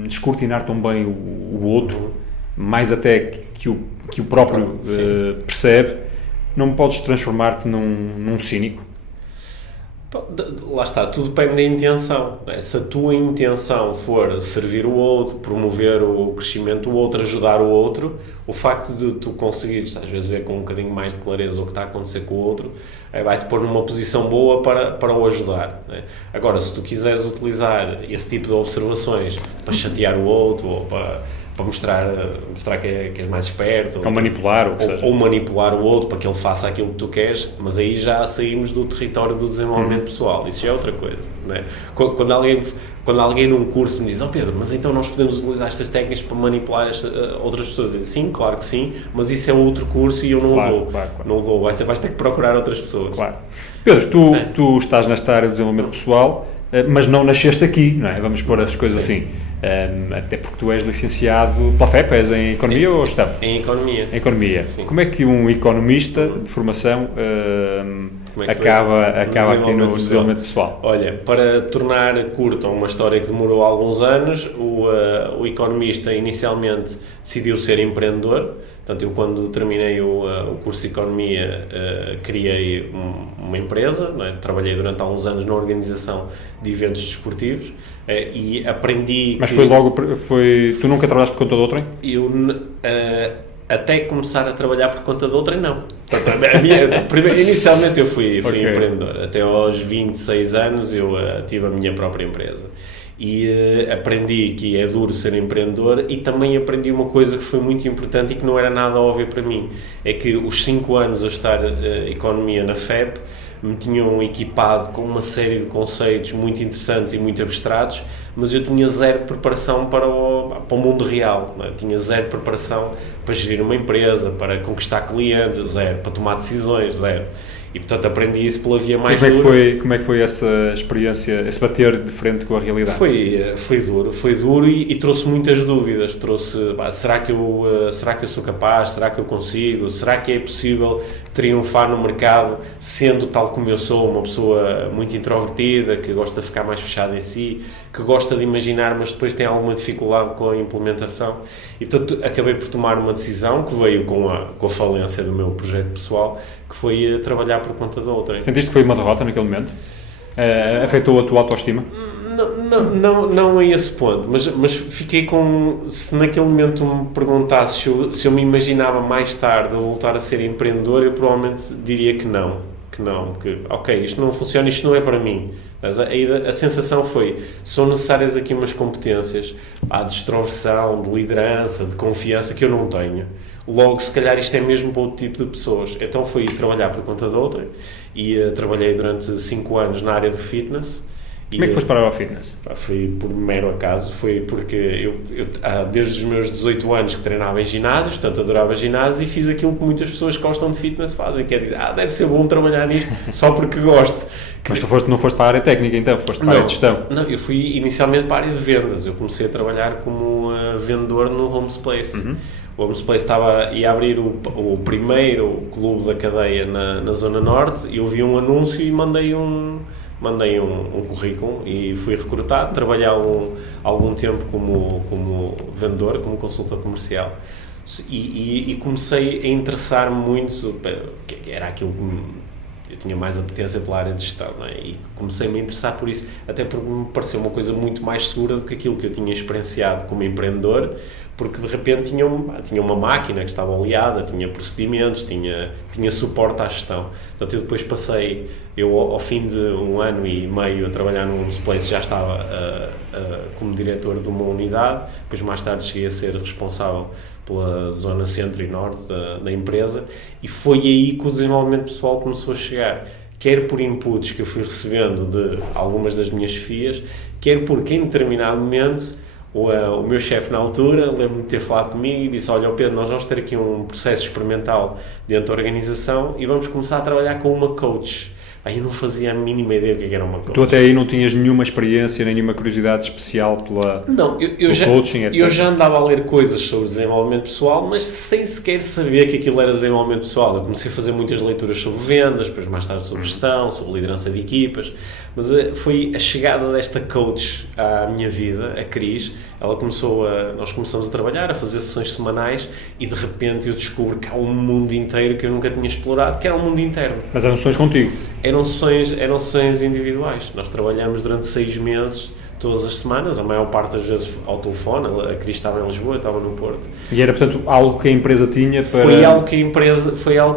descortinar tão bem o outro, mais até que o próprio percebe, não podes transformar-te num cínico. Lá está, tudo depende da intenção. Né? Se a tua intenção for servir o outro, promover o crescimento do outro, ajudar o outro, o facto de tu conseguires, às vezes, ver com um bocadinho mais de clareza o que está a acontecer com o outro, vai-te pôr numa posição boa para o ajudar. Né? Agora, se tu quiseres utilizar esse tipo de observações para chatear o outro ou para mostrar que és mais esperto. Ou manipular, ou manipular o outro para que ele faça aquilo que tu queres, mas aí já saímos do território do desenvolvimento pessoal. Isso já é outra coisa. Não é? Quando alguém num curso me diz, Pedro, mas então nós podemos utilizar estas técnicas para manipular outras pessoas. Eu digo, sim, claro que sim, mas isso é outro curso e eu não o dou. Claro. Não o dou. Vais ter que procurar outras pessoas. Claro. Pedro, tu estás nesta área de desenvolvimento pessoal, mas não nasceste aqui, não é? Vamos pôr as coisas assim. Até porque tu és licenciado pela FEP, és em Economia ou Gestão? Em Economia. Em Economia. Sim. Como é que um economista de formação acaba aqui no desenvolvimento pessoal? Olha, para tornar curta uma história que demorou alguns anos, o economista inicialmente decidiu ser empreendedor. Portanto, eu quando terminei o curso de Economia criei uma empresa, não é? Trabalhei durante alguns anos na organização de eventos desportivos e aprendi... Mas foi logo... Tu nunca trabalhaste por conta de outrem? Eu... até começar a trabalhar por conta de outrem, não. Portanto, inicialmente eu fui empreendedor. Até aos 26 anos eu tive a minha própria empresa. E aprendi que é duro ser empreendedor e também aprendi uma coisa que foi muito importante e que não era nada óbvio para mim. É que os 5 anos a estudar Economia na FEP me tinham equipado com uma série de conceitos muito interessantes e muito abstratos, mas eu tinha zero de preparação para o mundo real, não é? Tinha zero de preparação para gerir uma empresa, para conquistar clientes, zero, para tomar decisões, zero. E, portanto, aprendi isso pela via mais dura. Como é que foi essa experiência, esse bater de frente com a realidade? Foi duro e trouxe muitas dúvidas. Será que eu sou capaz? Será que eu consigo? Será que é possível triunfar no mercado sendo tal como eu sou, uma pessoa muito introvertida, que gosta de ficar mais fechada em si, que gosta de imaginar, mas depois tem alguma dificuldade com a implementação? E, portanto, acabei por tomar uma decisão que veio com a falência do meu projeto pessoal, que foi trabalhar por conta da outra. Sentiste que foi uma derrota naquele momento? Afetou a tua autoestima? Não a esse ponto, mas fiquei com... Se naquele momento me perguntasse se eu me imaginava mais tarde a voltar a ser empreendedor, eu provavelmente diria que não. Ok, isto não funciona, isto não é para mim. Mas a sensação foi, são necessárias aqui umas competências de extroversão, de liderança, de confiança que eu não tenho. Logo, se calhar isto é mesmo para outro tipo de pessoas. Então fui trabalhar por conta de outra e trabalhei durante 5 anos na área de fitness. Como é que foste parar ao fitness? Foi por mero acaso, foi porque eu desde os meus 18 anos que treinava em ginásios, portanto adorava ginásio e fiz aquilo que muitas pessoas que gostam de fitness fazem, que é dizer, deve ser bom trabalhar nisto só porque gosto. Mas tu não foste para a área técnica então, foste para a área de gestão? Não, eu fui inicialmente para a área de vendas, eu comecei a trabalhar como vendedor no Homes Place. Uhum. O Homes Place ia abrir o primeiro clube da cadeia na Zona Norte e eu vi um anúncio e mandei um currículo e fui recrutado, trabalhei algum tempo como vendedor, como consultor comercial e comecei a interessar-me muito, que era aquilo que eu tinha mais apetência pela área de gestão, não é? E comecei-me a interessar por isso, até porque me pareceu uma coisa muito mais segura do que aquilo que eu tinha experienciado como empreendedor, porque de repente tinha uma máquina que estava oleada, tinha procedimentos, tinha suporte à gestão. Portanto, eu depois ao fim de 1 ano e meio a trabalhar no Homes Place, já estava como diretor de uma unidade, depois mais tarde cheguei a ser responsável pela zona centro e norte da empresa, e foi aí que o desenvolvimento pessoal começou a chegar, quer por inputs que eu fui recebendo de algumas das minhas chefias, quer porque em determinado momento o meu chefe na altura, lembro-me de ter falado comigo e disse, olha Pedro, nós vamos ter aqui um processo experimental dentro da organização e vamos começar a trabalhar com uma coach. Eu não fazia a mínima ideia do que era uma coach. Tu até aí não tinhas nenhuma experiência, nem nenhuma curiosidade especial pelo coaching, etc. Eu já andava a ler coisas sobre desenvolvimento pessoal, mas sem sequer saber que aquilo era desenvolvimento pessoal. Eu comecei a fazer muitas leituras sobre vendas, depois mais tarde sobre gestão, sobre liderança de equipas, mas foi a chegada desta coach à minha vida, a Cris, nós começamos a trabalhar, a fazer sessões semanais e de repente eu descubro que há um mundo inteiro que eu nunca tinha explorado, que era um mundo interno. Mas eram sessões contigo? Eram sessões individuais. Nós trabalhamos durante 6 meses, todas as semanas, a maior parte das vezes ao telefone. A Cris estava em Lisboa, eu estava no Porto. E era, portanto, algo que a empresa tinha para... Foi algo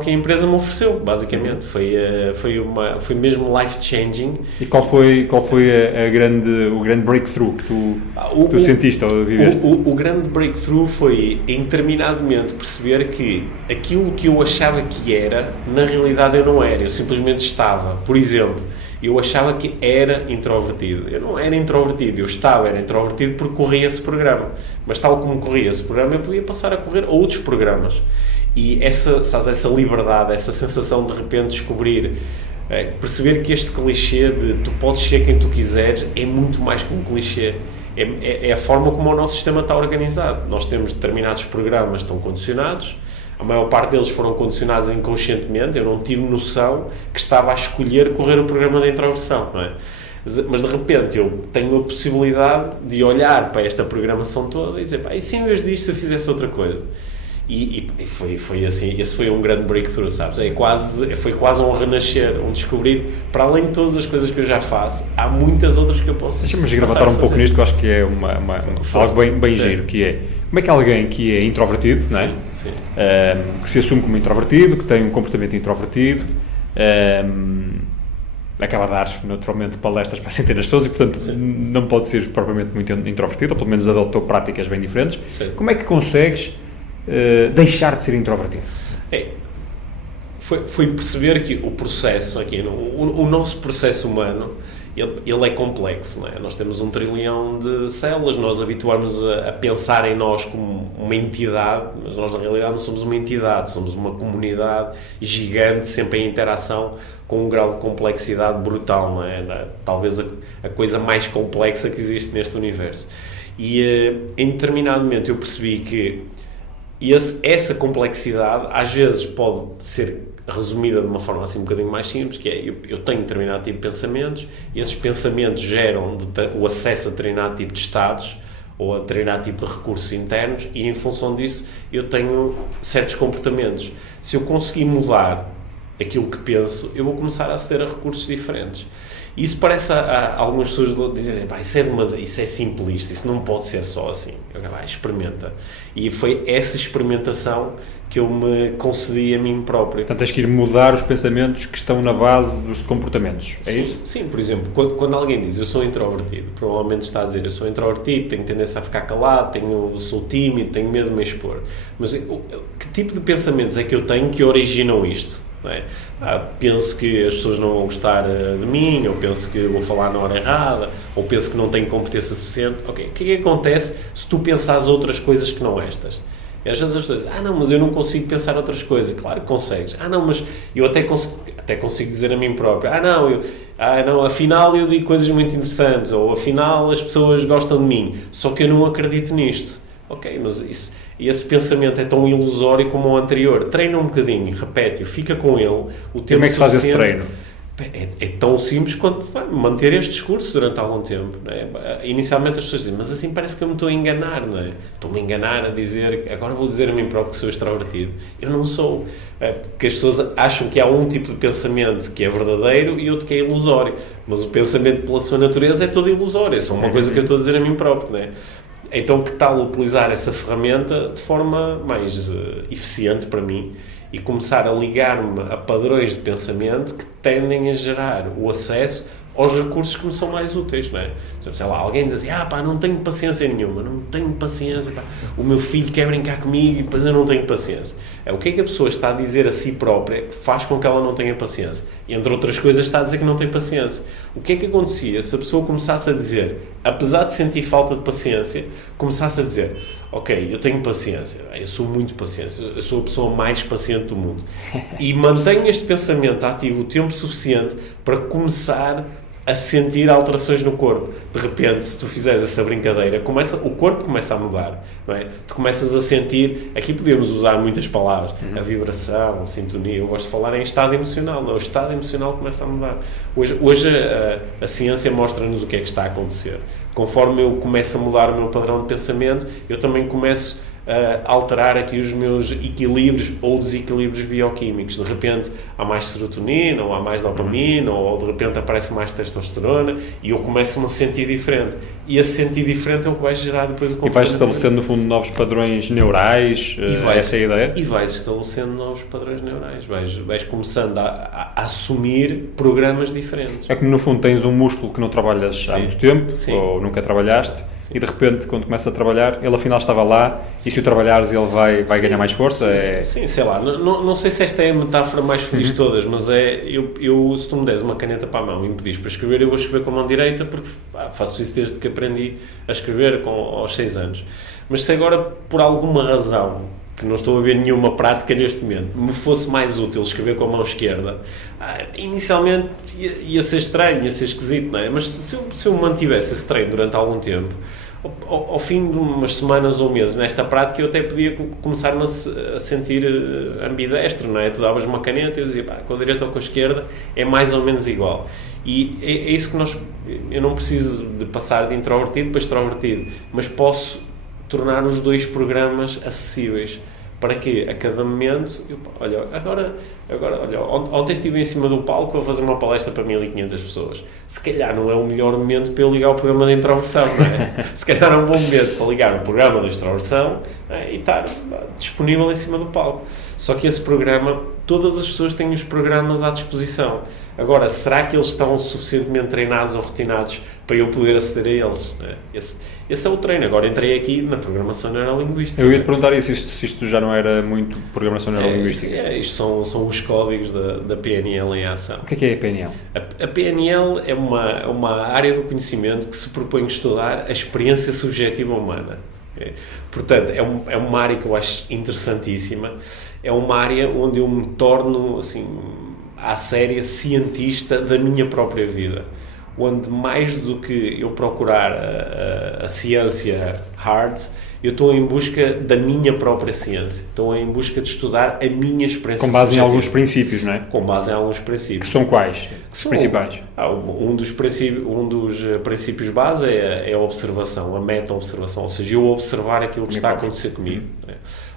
que a empresa me ofereceu, basicamente. Foi mesmo life-changing. E qual foi o grande breakthrough que tu sentiste ou viveste? O grande breakthrough foi, em determinadamente, perceber que aquilo que eu achava que era, na realidade eu não era. Eu simplesmente estava. Por exemplo, eu achava que era introvertido. Eu não era introvertido, era introvertido porque corria esse programa. Mas tal como corria esse programa, eu podia passar a correr outros programas. E essa liberdade, essa sensação de repente descobrir, perceber que este clichê de tu podes ser quem tu quiseres é muito mais que um clichê. É a forma como o nosso sistema está organizado. Nós temos determinados programas que estão condicionados. A maior parte deles foram condicionados inconscientemente. Eu não tive noção que estava a escolher correr o programa da introversão, não é? Mas de repente eu tenho a possibilidade de olhar para esta programação toda e dizer, pá, e se em vez disto eu fizesse outra coisa? E foi assim, esse foi um grande breakthrough, sabes? Foi quase um renascer, um descobrir, para além de todas as coisas que eu já faço, há muitas outras que eu posso. Deixa-me gravatar um pouco nisto, que eu acho que é algo bem giro, que é, como é que alguém que é introvertido, não é? Sim. Que se assume como introvertido, que tem um comportamento introvertido, acaba a dar naturalmente palestras para centenas de pessoas e, portanto, não pode ser propriamente muito introvertido, ou pelo menos adotou práticas bem diferentes. Sim. Como é que consegues deixar de ser introvertido? Foi perceber que o processo aqui, o nosso processo humano, ele é complexo, não é? Nós temos 1 trilhão de células, nós habituamos a pensar em nós como uma entidade, mas nós na realidade não somos uma entidade, somos uma comunidade gigante, sempre em interação, com um grau de complexidade brutal, não é? Talvez a coisa mais complexa que existe neste universo. E em determinado momento eu percebi que essa complexidade às vezes pode ser resumida de uma forma assim um bocadinho mais simples, que é, eu tenho determinado tipo de pensamentos, e esses pensamentos geram o acesso a determinado tipo de estados ou a determinado tipo de recursos internos, e em função disso eu tenho certos comportamentos. Se eu conseguir mudar aquilo que penso, eu vou começar a aceder a recursos diferentes. E isso parece a algumas pessoas dizem, pá, isso é simplista, isso não pode ser só assim. Eu digo, experimenta. E foi essa experimentação que eu me concedi a mim próprio. Portanto, tens que ir mudar os pensamentos que estão na base dos comportamentos, é sim, isso? Sim, por exemplo, quando alguém diz eu sou introvertido, provavelmente está a dizer eu sou introvertido, tenho tendência a ficar calado, sou tímido, tenho medo de me expor. Mas que tipo de pensamentos é que eu tenho que originam isto? Não é? Penso que as pessoas não vão gostar de mim, ou penso que vou falar na hora errada, ou penso que não tenho competência suficiente. Ok, o que é que acontece se tu pensares outras coisas que não estas? E às vezes as pessoas dizem, não, mas eu não consigo pensar outras coisas. Claro que consegues. Não, mas eu até consigo dizer a mim próprio, não, afinal eu digo coisas muito interessantes, ou afinal as pessoas gostam de mim, só que eu não acredito nisto. Ok, mas esse pensamento é tão ilusório como o anterior. Treina um bocadinho, repete-o, fica com ele o tempo suficiente. Como é que faz esse treino? É tão simples quanto manter este discurso durante algum tempo, não é? Inicialmente as pessoas dizem, mas assim parece que eu me estou a enganar, não é? Estou-me a enganar a dizer, agora vou dizer a mim próprio que sou extrovertido. Eu não sou, porque as pessoas acham que há um tipo de pensamento que é verdadeiro e outro que é ilusório, mas o pensamento pela sua natureza é todo ilusório, é só uma coisa que eu estou a dizer a mim próprio, não é? Então que tal utilizar essa ferramenta de forma mais eficiente para mim e começar a ligar-me a padrões de pensamento que tendem a gerar o acesso aos recursos que me são mais úteis, não é? Sei lá, alguém diz assim, não tenho paciência nenhuma, não tenho paciência, pá. O meu filho quer brincar comigo e depois eu não tenho paciência. O que é que a pessoa está a dizer a si própria que faz com que ela não tenha paciência? E, entre outras coisas, está a dizer que não tem paciência. O que é que acontecia se a pessoa começasse a dizer, apesar de sentir falta de paciência, começasse a dizer, ok, eu tenho paciência, eu sou muito paciente, eu sou a pessoa mais paciente do mundo. E mantenho este pensamento ativo o tempo suficiente para começar a sentir alterações no corpo. De repente, se tu fizeres essa brincadeira, o corpo começa a mudar, não é? Tu começas a sentir, aqui podemos usar muitas palavras, a vibração, a sintonia, eu gosto de falar em estado emocional, não? O estado emocional começa a mudar. Hoje a ciência mostra-nos o que é que está a acontecer. Conforme eu começo a mudar o meu padrão de pensamento, eu também começo a alterar aqui os meus equilíbrios ou desequilíbrios bioquímicos. De repente há mais serotonina, ou há mais dopamina, ou de repente aparece mais testosterona e eu começo-me a sentir diferente. E esse sentir diferente é o que vai gerar depois o comportamento. E vais estabelecendo, no fundo, novos padrões neurais, essa é a ideia? E vais estabelecendo novos padrões neurais. Vais começando a assumir programas diferentes. É como, no fundo, tens um músculo que não trabalhas há muito tempo, ou nunca trabalhaste, e de repente, quando começa a trabalhar, ele afinal estava lá, e se o trabalhares ele vai ganhar mais força? Sim, sei lá, não sei se esta é a metáfora mais feliz de todas, mas se tu me des uma caneta para a mão e me pedis para escrever, eu vou escrever com a mão direita, porque faço isso desde que aprendi a escrever aos 6 anos. Mas se agora, por alguma razão, que não estou a ver nenhuma prática neste momento, me fosse mais útil escrever com a mão esquerda, inicialmente ia ser estranho, ia ser esquisito, não é? Mas se eu mantivesse esse treino durante algum tempo, ao fim de umas semanas ou meses nesta prática, eu até podia começar-me a sentir ambidestro, não é? Tu davas uma caneta e eu dizia, com a direita ou com a esquerda é mais ou menos igual. E é isso que eu não preciso de passar de introvertido para extrovertido, mas posso tornar os dois programas acessíveis. Para quê? A cada momento, ontem estive em cima do palco a fazer uma palestra para 1.500 pessoas. Se calhar não é o melhor momento para eu ligar o programa de introversão, não é? Se calhar é um bom momento para ligar o programa de extroversão e estar disponível em cima do palco. Só que esse programa, todas as pessoas têm os programas à disposição. Agora, será que eles estão suficientemente treinados ou rotinados para eu poder aceder a eles? Esse é o treino. Agora entrei aqui na programação neurolinguística. Eu ia te perguntar se isto já não era muito programação neurolinguística. Isto são os códigos da PNL em ação. O que é a PNL? A PNL é uma área do conhecimento que se propõe a estudar a experiência subjetiva humana. Portanto, é uma área que eu acho interessantíssima. É uma área onde eu me torno, assim, à séria, cientista da minha própria vida. Onde, mais do que eu procurar a ciência hard, eu estou em busca da minha própria ciência. Estou em busca de estudar a minha experiência. Com base em alguns princípios, não é? Com base em alguns princípios. Que são quais? Os principais? Um dos princípios base é a observação, a meta-observação. Ou seja, eu observar aquilo que está a acontecer comigo.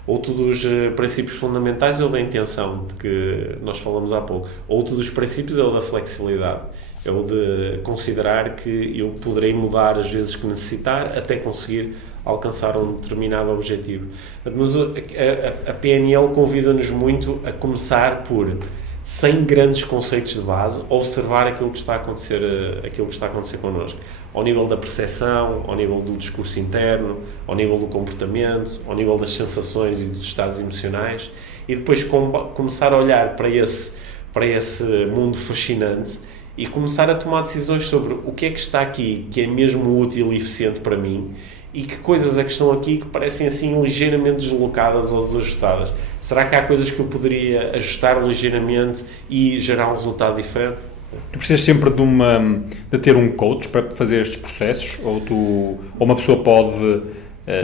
Outro dos princípios fundamentais é o da intenção, de que nós falamos há pouco. Outro dos princípios é o da flexibilidade. É o de considerar que eu poderei mudar as vezes que necessitar até conseguir alcançar um determinado objetivo. Mas a PNL convida-nos muito a começar por, sem grandes conceitos de base, observar aquilo que está a acontecer connosco. Ao nível da percepção, ao nível do discurso interno, ao nível do comportamento, ao nível das sensações e dos estados emocionais, e depois começar a olhar para esse mundo fascinante e começar a tomar decisões sobre o que é que está aqui que é mesmo útil e eficiente para mim e que coisas é que estão aqui que parecem assim ligeiramente deslocadas ou desajustadas. Será que há coisas que eu poderia ajustar ligeiramente e gerar um resultado diferente? Tu precisas sempre de ter um coach para fazer estes processos? Ou uma pessoa pode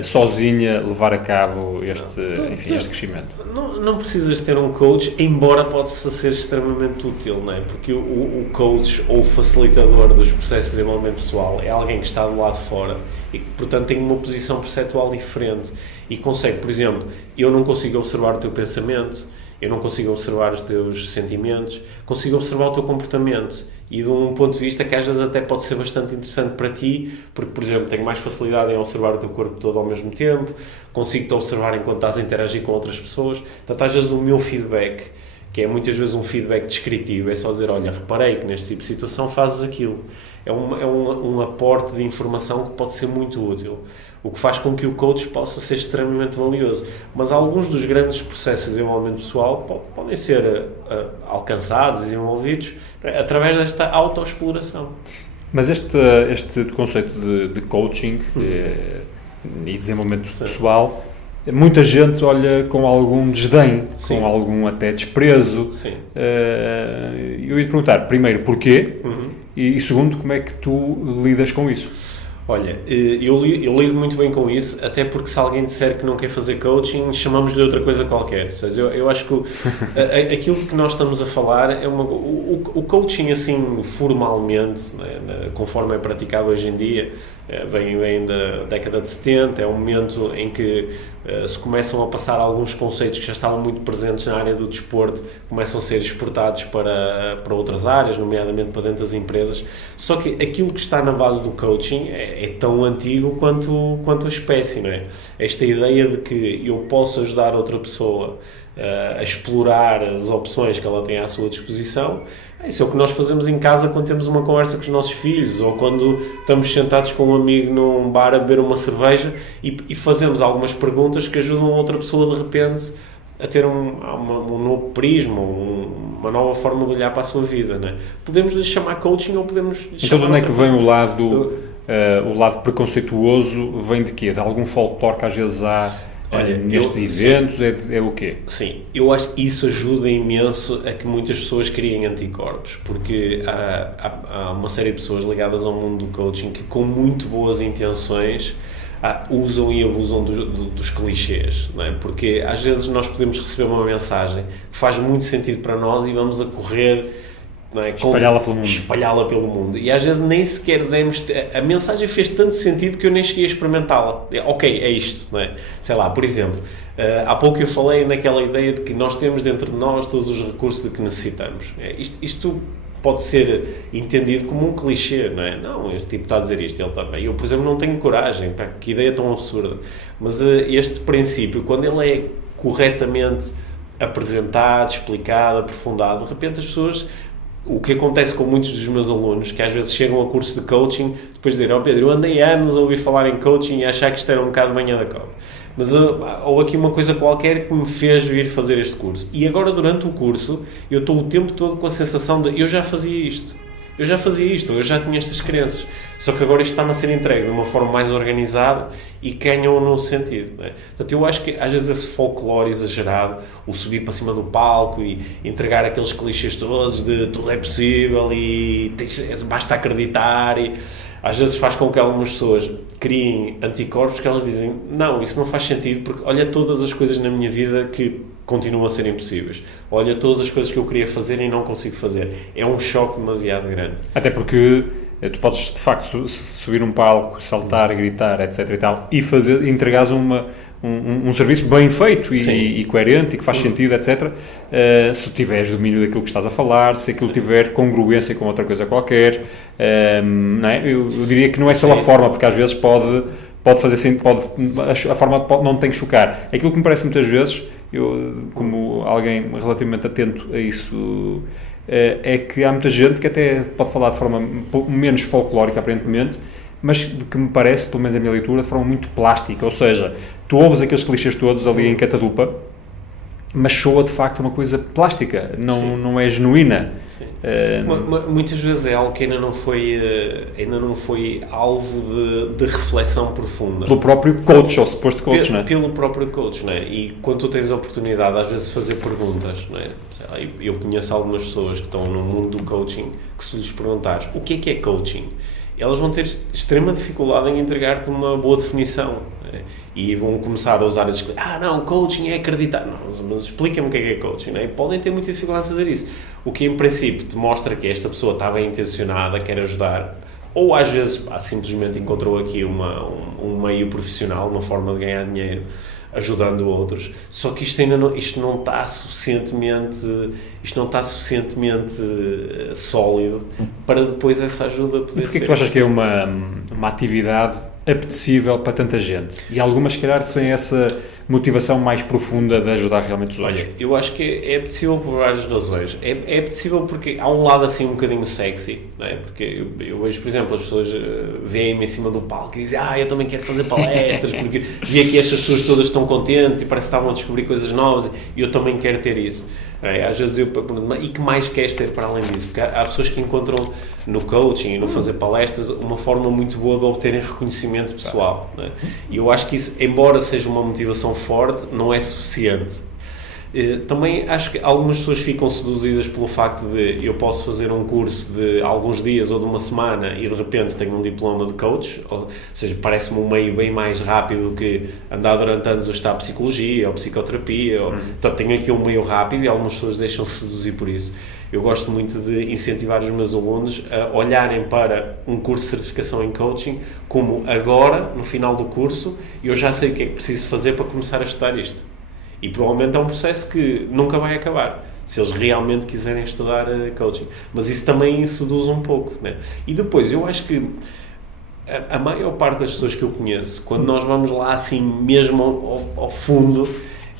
sozinha levar a cabo este crescimento? Não precisas ter um coach, embora possa ser extremamente útil, não é? Porque o coach ou o facilitador dos processos de desenvolvimento pessoal é alguém que está do lado de fora e que, portanto, tem uma posição perceptual diferente e consegue, por exemplo, eu não consigo observar o teu pensamento, eu não consigo observar os teus sentimentos, consigo observar o teu comportamento. E de um ponto de vista que às vezes até pode ser bastante interessante para ti, porque, por exemplo, tenho mais facilidade em observar o teu corpo todo ao mesmo tempo, consigo-te observar enquanto estás a interagir com outras pessoas. Portanto, às vezes o meu feedback, que é muitas vezes um feedback descritivo, é só dizer, olha, reparei que neste tipo de situação fazes aquilo. É um aporte de informação que pode ser muito útil, o que faz com que o coach possa ser extremamente valioso. Mas alguns dos grandes processos de desenvolvimento pessoal podem ser alcançados e desenvolvidos através desta autoexploração. Mas este conceito de coaching e desenvolvimento pessoal, muita gente olha com algum desdém, Sim. com algum até desprezo. Sim. Eu ia te perguntar, primeiro, porquê? E segundo, como é que tu lidas com isso? Olha, eu lido muito bem com isso, até porque se alguém disser que não quer fazer coaching, chamamos-lhe outra coisa qualquer. Ou seja, eu acho que aquilo de que nós estamos a falar é o coaching, assim, formalmente, né, conforme é praticado hoje em dia, vem da década de 70, é um momento em que se começam a passar alguns conceitos que já estavam muito presentes na área do desporto, começam a ser exportados para outras áreas, nomeadamente para dentro das empresas. Só que aquilo que está na base do coaching é tão antigo quanto a espécie, não é? Esta ideia de que eu posso ajudar outra pessoa a explorar as opções que ela tem à sua disposição. Isso é o que nós fazemos em casa quando temos uma conversa com os nossos filhos, ou quando estamos sentados com um amigo num bar a beber uma cerveja e fazemos algumas perguntas que ajudam a outra pessoa de repente a ter um novo prisma, uma nova forma de olhar para a sua vida, né? Podemos lhe chamar coaching ou podemos lhe então, chamar... de onde é que vem o lado preconceituoso? Vem de quê? De algum folclore que às vezes há... Olha, nestes eventos, é o quê? Sim, eu acho que isso ajuda imenso a que muitas pessoas criem anticorpos, porque há uma série de pessoas ligadas ao mundo do coaching que, com muito boas intenções, usam e abusam dos clichês, não é? Porque às vezes nós podemos receber uma mensagem que faz muito sentido para nós e vamos a correr... Não é? Espalhá-la pelo mundo. E às vezes nem sequer demos... A mensagem fez tanto sentido que eu nem cheguei a experimentá-la. Ok, é isto, não é? Sei lá, por exemplo, há pouco eu falei naquela ideia de que nós temos dentro de nós todos os recursos de que necessitamos. Isto pode ser entendido como um clichê, não é? Não, este tipo está a dizer isto, ele também. Eu, por exemplo, não tenho coragem. Pá, que ideia tão absurda. Mas este princípio, quando ele é corretamente apresentado, explicado, aprofundado, de repente as pessoas... O que acontece com muitos dos meus alunos, que às vezes chegam a curso de coaching, depois dizem, Pedro, eu andei anos a ouvir falar em coaching e achar que isto era um bocado manhã da cobra. Mas houve aqui uma coisa qualquer que me fez vir fazer este curso. E agora, durante o curso, eu estou o tempo todo com a sensação de, eu já fazia isto, eu já tinha estas crenças. Só que agora isto está-me a ser entregue de uma forma mais organizada e ganha um novo sentido, não é? Portanto, eu acho que às vezes esse folclore exagerado, o subir para cima do palco e entregar aqueles clichês todos de tudo é possível e basta acreditar, e às vezes faz com que algumas pessoas criem anticorpos que elas dizem, não, isso não faz sentido porque olha todas as coisas na minha vida que continuam a ser impossíveis. Olha todas as coisas que eu queria fazer e não consigo fazer. É um choque demasiado grande. Até porque tu podes, de facto, subir um palco, saltar, gritar, etc. e tal, e entregares um serviço bem feito e coerente e que faz sentido, etc. Se tiveres domínio daquilo que estás a falar, se aquilo tiver congruência com outra coisa qualquer, não é? Eu diria que não é só a forma, porque às vezes pode fazer sentido, a forma não tem que chocar. Aquilo que me parece muitas vezes, eu, como alguém relativamente atento a isso, é que há muita gente que até pode falar de forma menos folclórica, aparentemente, mas de que me parece, pelo menos a minha leitura, de forma muito plástica. Ou seja, tu ouves aqueles clichês todos ali em catadupa, mas soa de facto uma coisa plástica, não é genuína. Muitas vezes é algo que ainda não foi alvo de reflexão profunda. Pelo próprio coach, ou suposto coach, não é? Pelo próprio coach, não é? E quando tu tens a oportunidade, às vezes, de fazer perguntas, não é? Sei lá, eu conheço algumas pessoas que estão no mundo do coaching, que se lhes perguntares o que é coaching, elas vão ter extrema dificuldade em entregar-te uma boa definição, não é? E vão começar a usar esses... não, coaching é acreditar. Não, mas explica-me o que é coaching, não é? E podem ter muita dificuldade de fazer isso. O que, em princípio, te mostra que esta pessoa está bem intencionada, quer ajudar, ou às vezes simplesmente encontrou aqui um meio profissional, uma forma de ganhar dinheiro, ajudando outros. Só que isto não está suficientemente sólido para depois essa ajuda poder ser... Porquê que tu achas que é uma atividade apetecível para tanta gente? E algumas, se calhar, têm essa motivação mais profunda de ajudar realmente os outros. Olha, eu acho que é apetecível por várias razões. É apetecível porque há um lado assim um bocadinho sexy, não é? Porque eu vejo, por exemplo, as pessoas veem-me em cima do palco e dizem, eu também quero fazer palestras, porque vi aqui estas pessoas todas estão contentes e parece que estavam a descobrir coisas novas e eu também quero ter isso. Às vezes eu pergunto, e que mais queres ter para além disso? Porque há pessoas que encontram no coaching e no fazer palestras uma forma muito boa de obterem reconhecimento pessoal, não é? E eu acho que isso, embora seja uma motivação forte, não é suficiente. Também acho que algumas pessoas ficam seduzidas pelo facto de eu posso fazer um curso de alguns dias ou de uma semana e de repente tenho um diploma de coach, ou seja, parece-me um meio bem mais rápido do que andar durante anos a estudar psicologia ou psicoterapia. Então tenho aqui um meio rápido e algumas pessoas deixam-se seduzir por isso. Eu gosto muito de incentivar os meus alunos a olharem para um curso de certificação em coaching como agora, no final do curso, eu já sei o que é que preciso fazer para começar a estudar isto. E provavelmente é um processo que nunca vai acabar, se eles realmente quiserem estudar coaching. Mas isso também seduz um pouco, né? E depois, eu acho que a maior parte das pessoas que eu conheço, quando nós vamos lá assim mesmo ao fundo,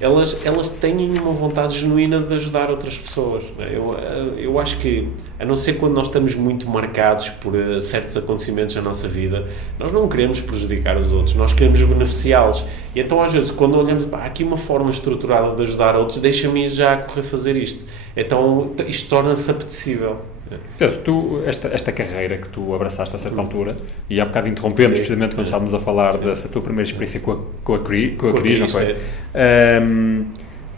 elas têm uma vontade genuína de ajudar outras pessoas, né? Eu acho que, a não ser quando nós estamos muito marcados por certos acontecimentos na nossa vida, nós não queremos prejudicar os outros, nós queremos beneficiá-los. E então, às vezes, quando olhamos, há aqui uma forma estruturada de ajudar outros, deixa-me já correr fazer isto. Então, isto torna-se apetecível. Pedro, esta carreira que tu abraçaste a certa altura, e há bocado interrompemos precisamente quando estávamos a falar dessa tua primeira experiência com a Cris, não foi?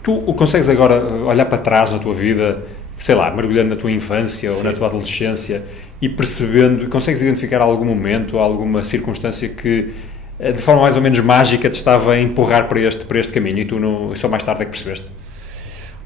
Tu consegues agora olhar para trás na tua vida, sei lá, mergulhando na tua infância ou na tua adolescência e percebendo, consegues identificar algum momento, alguma circunstância que de forma mais ou menos mágica te estava a empurrar para este caminho e tu só mais tarde é que percebeste?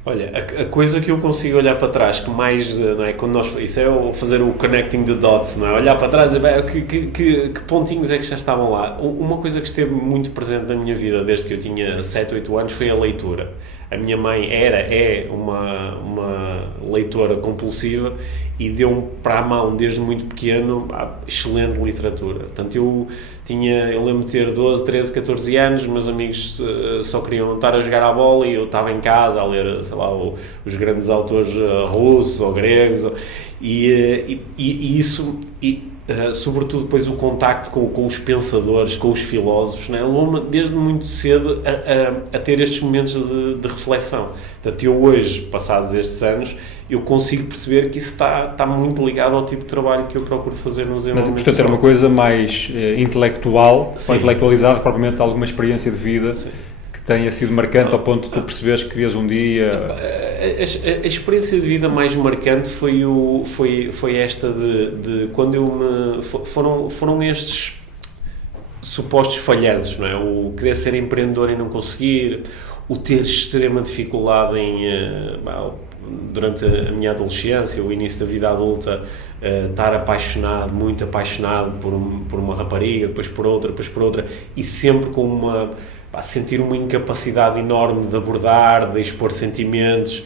Olha, a coisa que eu consigo olhar para trás, que mais, não é, quando isso é fazer o connecting the dots, não é? Olhar para trás e ver que pontinhos é que já estavam lá. Uma coisa que esteve muito presente na minha vida desde que eu tinha 7, 8 anos foi a leitura. A minha mãe é uma leitora compulsiva e deu-me para a mão desde muito pequeno excelente literatura. Portanto, eu lembro de ter 12, 13, 14 anos, meus amigos só queriam estar a jogar à bola e eu estava em casa a ler, sei lá, os grandes autores russos ou gregos, e isso... sobretudo depois o contacto com os pensadores, com os filósofos, né? Levou-me desde muito cedo a ter estes momentos de reflexão. Portanto, eu hoje, passados estes anos, eu consigo perceber que isso está muito ligado ao tipo de trabalho que eu procuro fazer nos envolvimentos. Mas, portanto, era uma coisa mais intelectual, ou intelectualizada, propriamente alguma experiência de vida. Sim. Tenha sido marcante ao ponto de tu perceberes que querias um dia... A experiência de vida mais marcante foi esta de quando foram estes supostos falhanços, não é? O querer ser empreendedor e não conseguir, o ter extrema dificuldade durante a minha adolescência, o início da vida adulta, estar muito apaixonado por uma rapariga, depois por outra, e sempre com sentir uma incapacidade enorme de abordar, de expor sentimentos.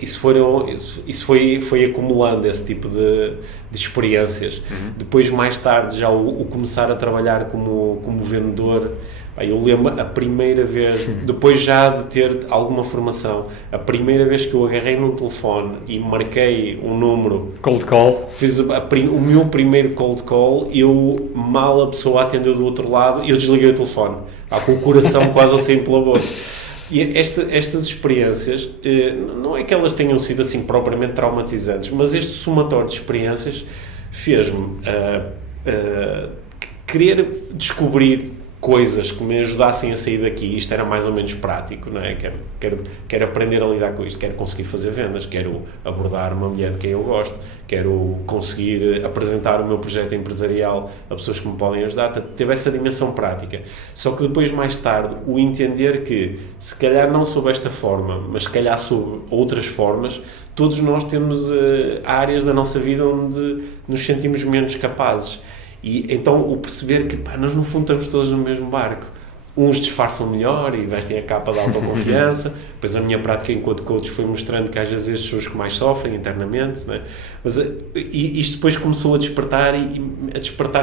Isso foi acumulando esse tipo de experiências. Depois, mais tarde, já o começar a trabalhar como vendedor. Eu lembro a primeira vez, depois já de ter alguma formação, a primeira vez que eu agarrei num telefone e marquei um número... Cold call. Fiz o meu primeiro cold call, mal a pessoa atendeu do outro lado, eu desliguei o telefone, com o coração quase a sair pela boca. E estas experiências, não é que elas tenham sido assim propriamente traumatizantes, mas este somatório de experiências fez-me querer descobrir coisas que me ajudassem a sair daqui. Isto era mais ou menos prático, não é? Quero aprender a lidar com isto, quero conseguir fazer vendas, quero abordar uma mulher de quem eu gosto, quero conseguir apresentar o meu projeto empresarial a pessoas que me podem ajudar. Teve essa dimensão prática. Só que depois, mais tarde, o entender que, se calhar não sob esta forma, mas se calhar sob outras formas, todos nós temos áreas da nossa vida onde nos sentimos menos capazes. E então o perceber que nós no fundo estamos todos no mesmo barco. Uns disfarçam melhor e vestem a capa da autoconfiança. Depois a minha prática enquanto coach foi mostrando que às vezes estes são os que mais sofrem internamente, né? Mas isto depois começou a despertar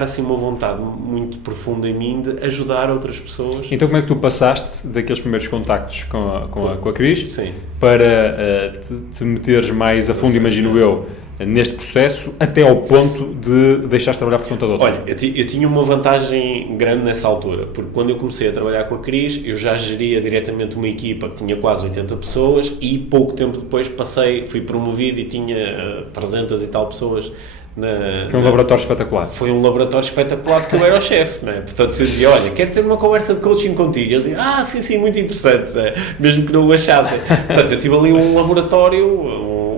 assim uma vontade muito profunda em mim de ajudar outras pessoas. Então como é que tu passaste daqueles primeiros contactos com a Cris Sim. para te meteres mais a fundo, imagino eu, neste processo, até ao ponto de deixares de trabalhar por conta de outro? Olha, eu tinha uma vantagem grande nessa altura, porque quando eu comecei a trabalhar com a Cris, eu já geria diretamente uma equipa que tinha quase 80 pessoas e pouco tempo depois fui promovido e tinha 300 e tal pessoas Foi um laboratório espetacular. Foi um laboratório espetacular porque eu era o chefe, não é? Portanto, se eu dizia, olha, quero ter uma conversa de coaching contigo, eles diziam, sim, muito interessante, mesmo que não o achassem. Portanto, eu tive ali um laboratório,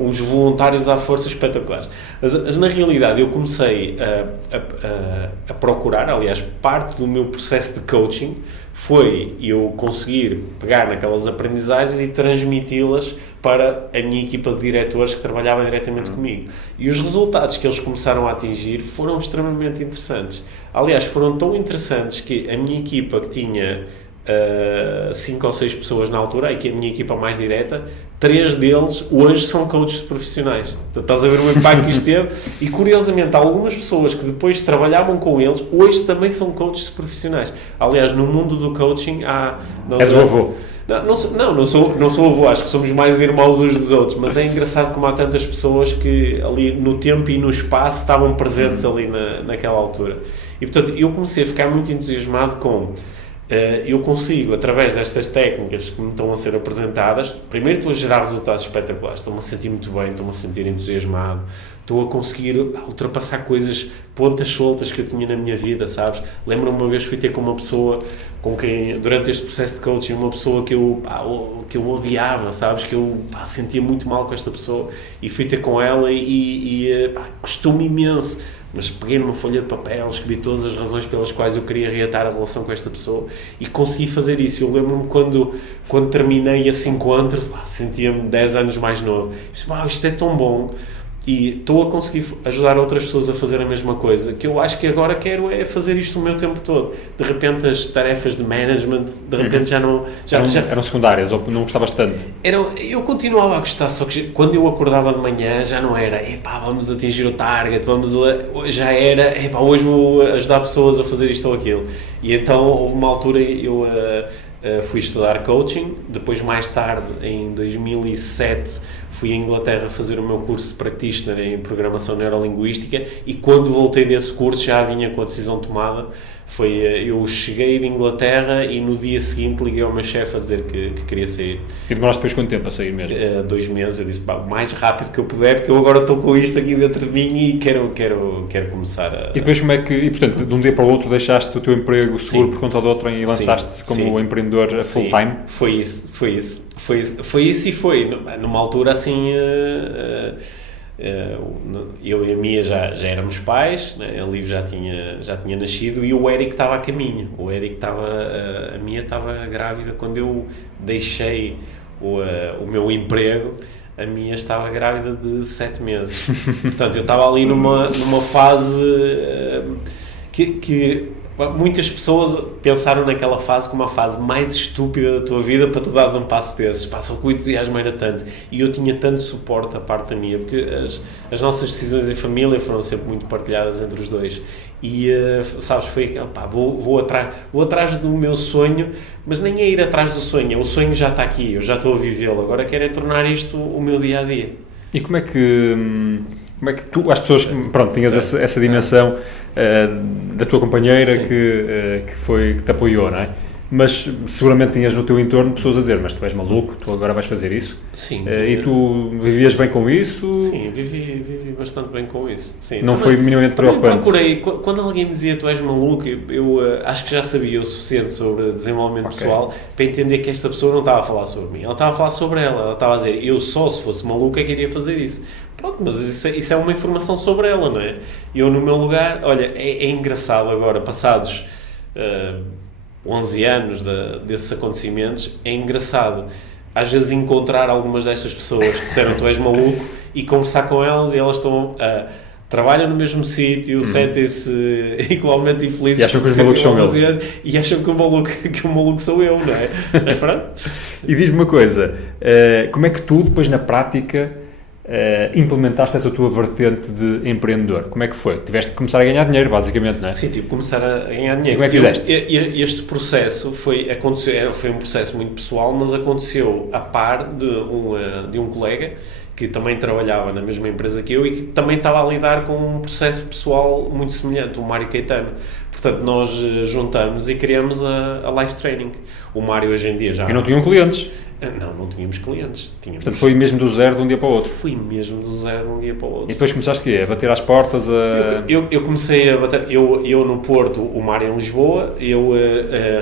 uns voluntários à força espetaculares. Mas na realidade eu comecei a procurar, aliás, parte do meu processo de coaching foi eu conseguir pegar naquelas aprendizagens e transmiti-las para a minha equipa de diretores que trabalhava diretamente comigo. E os resultados que eles começaram a atingir foram extremamente interessantes. Aliás, foram tão interessantes que a minha equipa, que tinha 5 ou 6 pessoas na altura, e que é a minha equipa mais direta, 3 deles hoje são coaches profissionais. Então, estás a ver o impacto que isto teve? E curiosamente, algumas pessoas que depois trabalhavam com eles, hoje também são coaches profissionais. Aliás, no mundo do coaching há... És o avô? Não sou avô, acho que somos mais irmãos uns dos outros, mas é engraçado como há tantas pessoas que ali no tempo e no espaço estavam presentes ali naquela altura. E portanto, eu comecei a ficar muito entusiasmado com... eu consigo, através destas técnicas que me estão a ser apresentadas, primeiro estou a gerar resultados espetaculares, estou-me a sentir muito bem, estou-me a sentir entusiasmado, estou a conseguir ultrapassar coisas, pontas soltas que eu tinha na minha vida, sabes? Lembro-me uma vez fui ter com uma pessoa com quem, durante este processo de coaching, uma pessoa que eu odiava, sabes? Que eu sentia muito mal com esta pessoa, e fui ter com ela e custou-me imenso. Mas peguei numa folha de papel, escrevi todas as razões pelas quais eu queria reatar a relação com esta pessoa e consegui fazer isso. Eu lembro-me quando terminei esse encontro, sentia-me 10 anos mais novo. Isto é tão bom. E estou a conseguir ajudar outras pessoas a fazer a mesma coisa, que eu acho que agora quero é fazer isto o meu tempo todo. De repente as tarefas de management, de repente já não... Eram secundárias, ou não gostavas tanto? Eu continuava a gostar, só que quando eu acordava de manhã já não era, vamos atingir o target, já era, hoje vou ajudar pessoas a fazer isto ou aquilo. E então houve uma altura eu fui estudar coaching, depois mais tarde, em 2007, fui à Inglaterra fazer o meu curso de practitioner em programação neurolinguística, e quando voltei desse curso já vinha com a decisão tomada. Eu cheguei de Inglaterra e no dia seguinte liguei ao meu chefe a dizer que queria sair. E demoraste depois quanto tempo a sair mesmo? 2 meses. Eu disse, o mais rápido que eu puder, porque eu agora estou com isto aqui dentro de mim e quero começar a... E depois como é que, e portanto, de um dia para o outro deixaste o teu emprego seguro por conta do outro e lançaste como empreendedor full-time? Foi isso e foi numa altura assim... eu e a Mia já éramos pais, né? A Liv já tinha nascido e o Eric estava a caminho. A Mia estava grávida quando eu deixei o meu emprego. A Mia estava grávida de 7 meses. Portanto, eu estava ali numa fase que muitas pessoas pensaram naquela fase como a fase mais estúpida da tua vida para tu dares um passo desses. Só que o entusiasmo era tanto. E eu tinha tanto suporte da parte da minha, porque as nossas decisões em família foram sempre muito partilhadas entre os dois. E, sabes, foi vou atrás do meu sonho, mas nem é ir atrás do sonho. O sonho já está aqui, eu já estou a vivê-lo. Agora quero é tornar isto o meu dia-a-dia. E como é que tu, as pessoas, pronto, tinhas essa dimensão da tua companheira que te apoiou, não é? Mas seguramente tinhas no teu entorno pessoas a dizer, mas tu és maluco, tu agora vais fazer isso? Sim. E tu vivias bem com isso? Sim, vivi bastante bem com isso. Sim, não foi minimamente preocupante? Quando alguém me dizia tu és maluco, eu acho que já sabia o suficiente sobre desenvolvimento pessoal para entender que esta pessoa não estava a falar sobre mim, ela estava a falar sobre ela estava a dizer, eu só se fosse maluco é que iria fazer isso. Pronto, mas isso é uma informação sobre ela, não é? Eu no meu lugar, olha, é engraçado agora, passados 11 anos desses acontecimentos, é engraçado às vezes encontrar algumas destas pessoas que disseram tu és maluco e conversar com elas e elas trabalham no mesmo sítio, sentem-se igualmente infelizes e acham que os malucos são eles e acham que o maluco sou eu, não é? Mas pronto. E diz-me uma coisa, como é que tu depois na prática implementaste essa tua vertente de empreendedor? Como é que foi? Tiveste que começar a ganhar dinheiro, basicamente, não é? Sim, tive que começar a ganhar dinheiro. E como é que fizeste? Este processo foi um processo muito pessoal, mas aconteceu a par de um colega que também trabalhava na mesma empresa que eu e que também estava a lidar com um processo pessoal muito semelhante, o Mário Caetano. Portanto, nós juntamos e criamos a Life Training. O Mário hoje em dia já... E não tinham clientes? Não tínhamos clientes. Portanto, foi mesmo do zero de um dia para o outro? Fui mesmo do zero de um dia para o outro. E depois começaste a bater às portas? Eu comecei a bater... Eu no Porto, o Mário em Lisboa, eu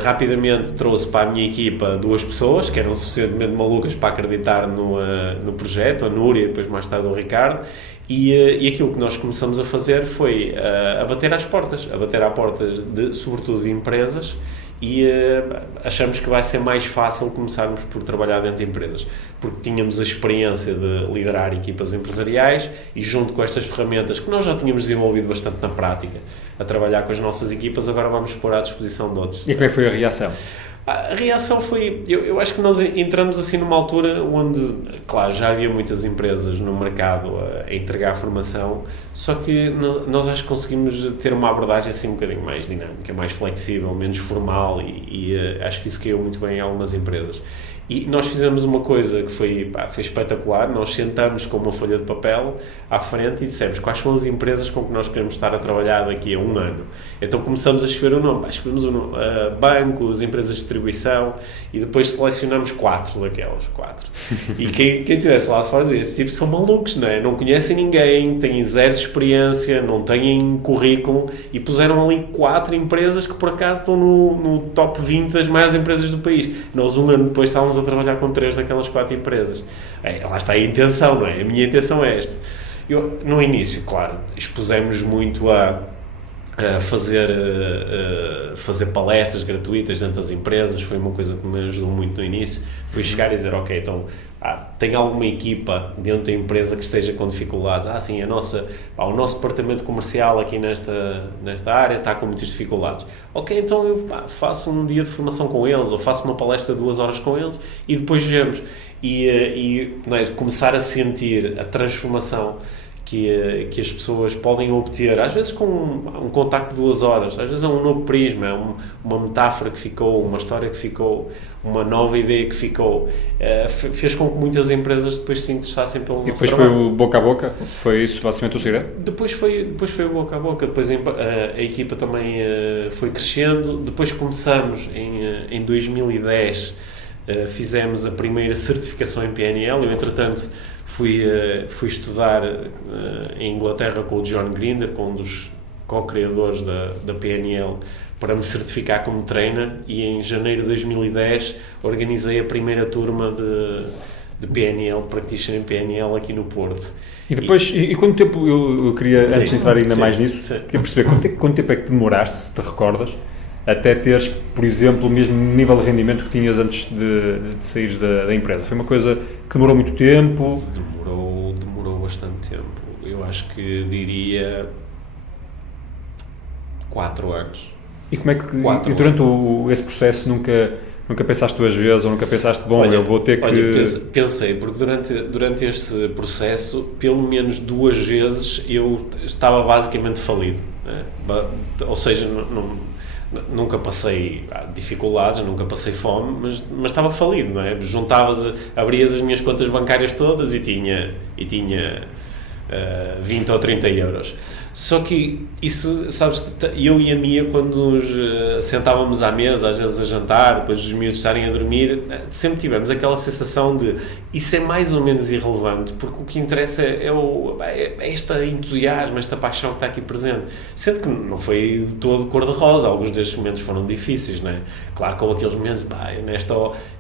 rapidamente trouxe para a minha equipa 2 pessoas, que eram suficientemente malucas para acreditar no projeto, a Núria e depois mais tarde o Ricardo, e aquilo que nós começamos a fazer foi a bater às portas sobretudo de empresas, e achamos que vai ser mais fácil começarmos por trabalhar dentro de empresas, porque tínhamos a experiência de liderar equipas empresariais e junto com estas ferramentas que nós já tínhamos desenvolvido bastante na prática, a trabalhar com as nossas equipas, agora vamos pôr à disposição de outros. E como é que foi a reação? A reação foi... Eu acho que nós entramos assim numa altura onde, claro, já havia muitas empresas no mercado a entregar formação, só que nós acho que conseguimos ter uma abordagem assim um bocadinho mais dinâmica, mais flexível, menos formal, e acho que isso caiu muito bem em algumas empresas. E nós fizemos uma coisa que foi espetacular. Nós sentamos com uma folha de papel à frente e dissemos quais são as empresas com que nós queremos estar a trabalhar daqui a um ano. Então começamos a escrever o nome. Escrevemos o nome, bancos, empresas de distribuição, e depois selecionamos 4 daquelas. 4. E quem estivesse lá de fora dizia, esses tipos são malucos, não é? Não conhecem ninguém, têm zero de experiência, não têm currículo, e puseram ali 4 empresas que por acaso estão no top 20 das maiores empresas do país. Nós um ano depois estávamos a trabalhar com 3 daquelas 4 empresas. Lá está a intenção, não é? A minha intenção é esta. No início, claro, expusemos muito a fazer palestras gratuitas dentro das empresas. Foi uma coisa que me ajudou muito no início. Foi chegar e dizer, ok, então tem alguma equipa dentro da empresa que esteja com dificuldades? Sim, o nosso departamento comercial aqui nesta área está com muitas dificuldades. Ok, então eu faço um dia de formação com eles, ou faço uma palestra de 2 horas com eles, e depois vemos. E não é, começar a sentir a transformação que as pessoas podem obter, às vezes com um contacto de 2 horas, às vezes é um novo prisma, é uma metáfora que ficou, uma história que ficou, uma nova ideia que ficou, fez com que muitas empresas depois se interessassem pelo nosso trabalho. E depois foi o boca a boca? Foi isso basicamente o segredo? Depois foi o boca a boca, depois a equipa também foi crescendo, depois começamos em 2010, fizemos a primeira certificação em PNL. Eu entretanto fui estudar em Inglaterra com o John Grinder, com um dos co-criadores da PNL, para me certificar como trainer, e em janeiro de 2010 organizei a primeira turma de PNL, Practitioner em PNL aqui no Porto. E depois, e quanto tempo, eu queria, antes de entrar ainda mais nisso, queria perceber quanto tempo é que demoraste, se te recordas, até teres, por exemplo, o mesmo nível de rendimento que tinhas antes de saíres da empresa? Foi uma coisa que demorou muito tempo? Demorou bastante tempo. Eu acho que diria 4 anos. E como é que, durante esse processo, nunca pensaste 2 vezes, ou nunca pensaste, eu vou ter que... Olha, pensei, porque durante este processo, pelo menos 2 vezes, eu estava basicamente falido, né? Ou seja, nunca passei dificuldades, nunca passei fome, mas estava falido, não é? Abrias as minhas contas bancárias todas e tinha 20 ou 30 euros. Só que isso, sabes, eu e a Mia, quando nos sentávamos à mesa, às vezes a jantar, depois os miúdos estarem a dormir, sempre tivemos aquela sensação de isso é mais ou menos irrelevante, porque o que interessa é este entusiasmo, esta paixão que está aqui presente. Sendo que não foi de todo cor-de-rosa, alguns destes momentos foram difíceis, não é? Claro que houve aqueles momentos,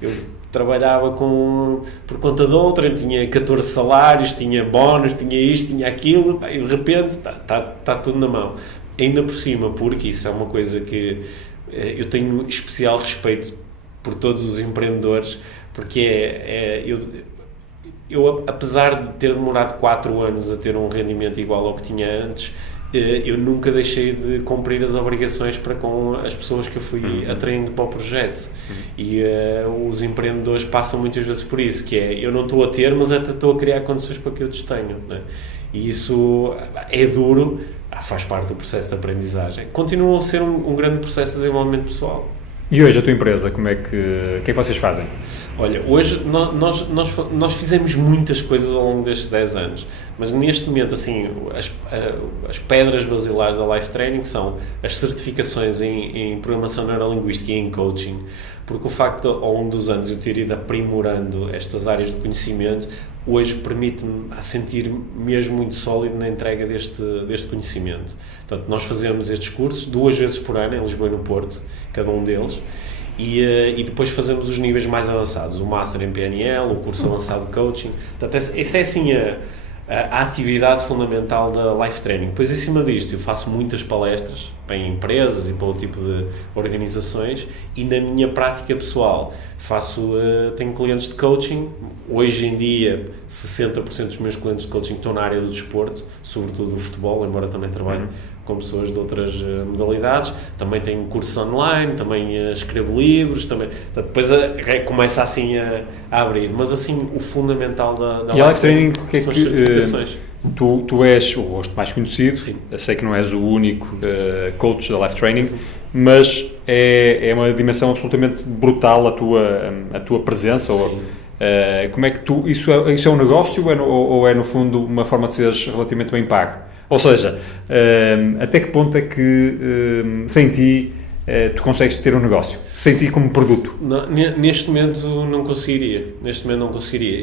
eu trabalhava por conta de outra, eu tinha 14 salários, tinha bónus, tinha isto, tinha aquilo, e de repente está tudo na mão. Ainda por cima, porque isso é uma coisa que eu tenho especial respeito por todos os empreendedores, porque eu apesar de ter demorado 4 anos a ter um rendimento igual ao que tinha antes, eu nunca deixei de cumprir as obrigações para com as pessoas que eu fui atraindo para o projeto. E os empreendedores passam muitas vezes por isso, que é, eu não estou a ter, mas até estou a criar condições para que eu tenham, né? E isso é duro, faz parte do processo de aprendizagem. Continua a ser um grande processo de desenvolvimento pessoal. E hoje a tua empresa, o que é que vocês fazem? Olha, hoje nós fizemos muitas coisas ao longo destes 10 anos, mas neste momento, assim, as pedras basilares da Life Training são as certificações em programação neurolinguística e em coaching, porque o facto de, ao longo dos anos, eu ter ido aprimorando estas áreas de conhecimento, hoje permite-me a sentir mesmo muito sólido na entrega deste conhecimento. Portanto, nós fazemos estes cursos 2 vezes por ano, em Lisboa e no Porto, cada um deles, e depois fazemos os níveis mais avançados, o Master em PNL, o curso avançado de Coaching. Portanto, essa é assim a atividade fundamental da Life Training. Depois, em cima disto, eu faço muitas palestras para empresas e para outro tipo de organizações, e na minha prática pessoal tenho clientes de coaching. Hoje em dia 60% dos meus clientes de coaching estão na área do desporto, sobretudo do futebol, embora também trabalhe com pessoas de outras modalidades. Também tenho cursos online, também escrevo livros, também. Portanto, depois começa assim a abrir, mas assim o fundamental da Life Training, o que é são as que certificações. Tu és o rosto mais conhecido. Sim. Eu sei que não és o único coach da Life Training, sim, mas é uma dimensão absolutamente brutal a tua presença. Como é que isso é um negócio ou é no fundo uma forma de seres relativamente bem pago? Ou seja, até que ponto é que sem ti tu consegues ter um negócio, sem ti como produto? Neste momento não conseguiria.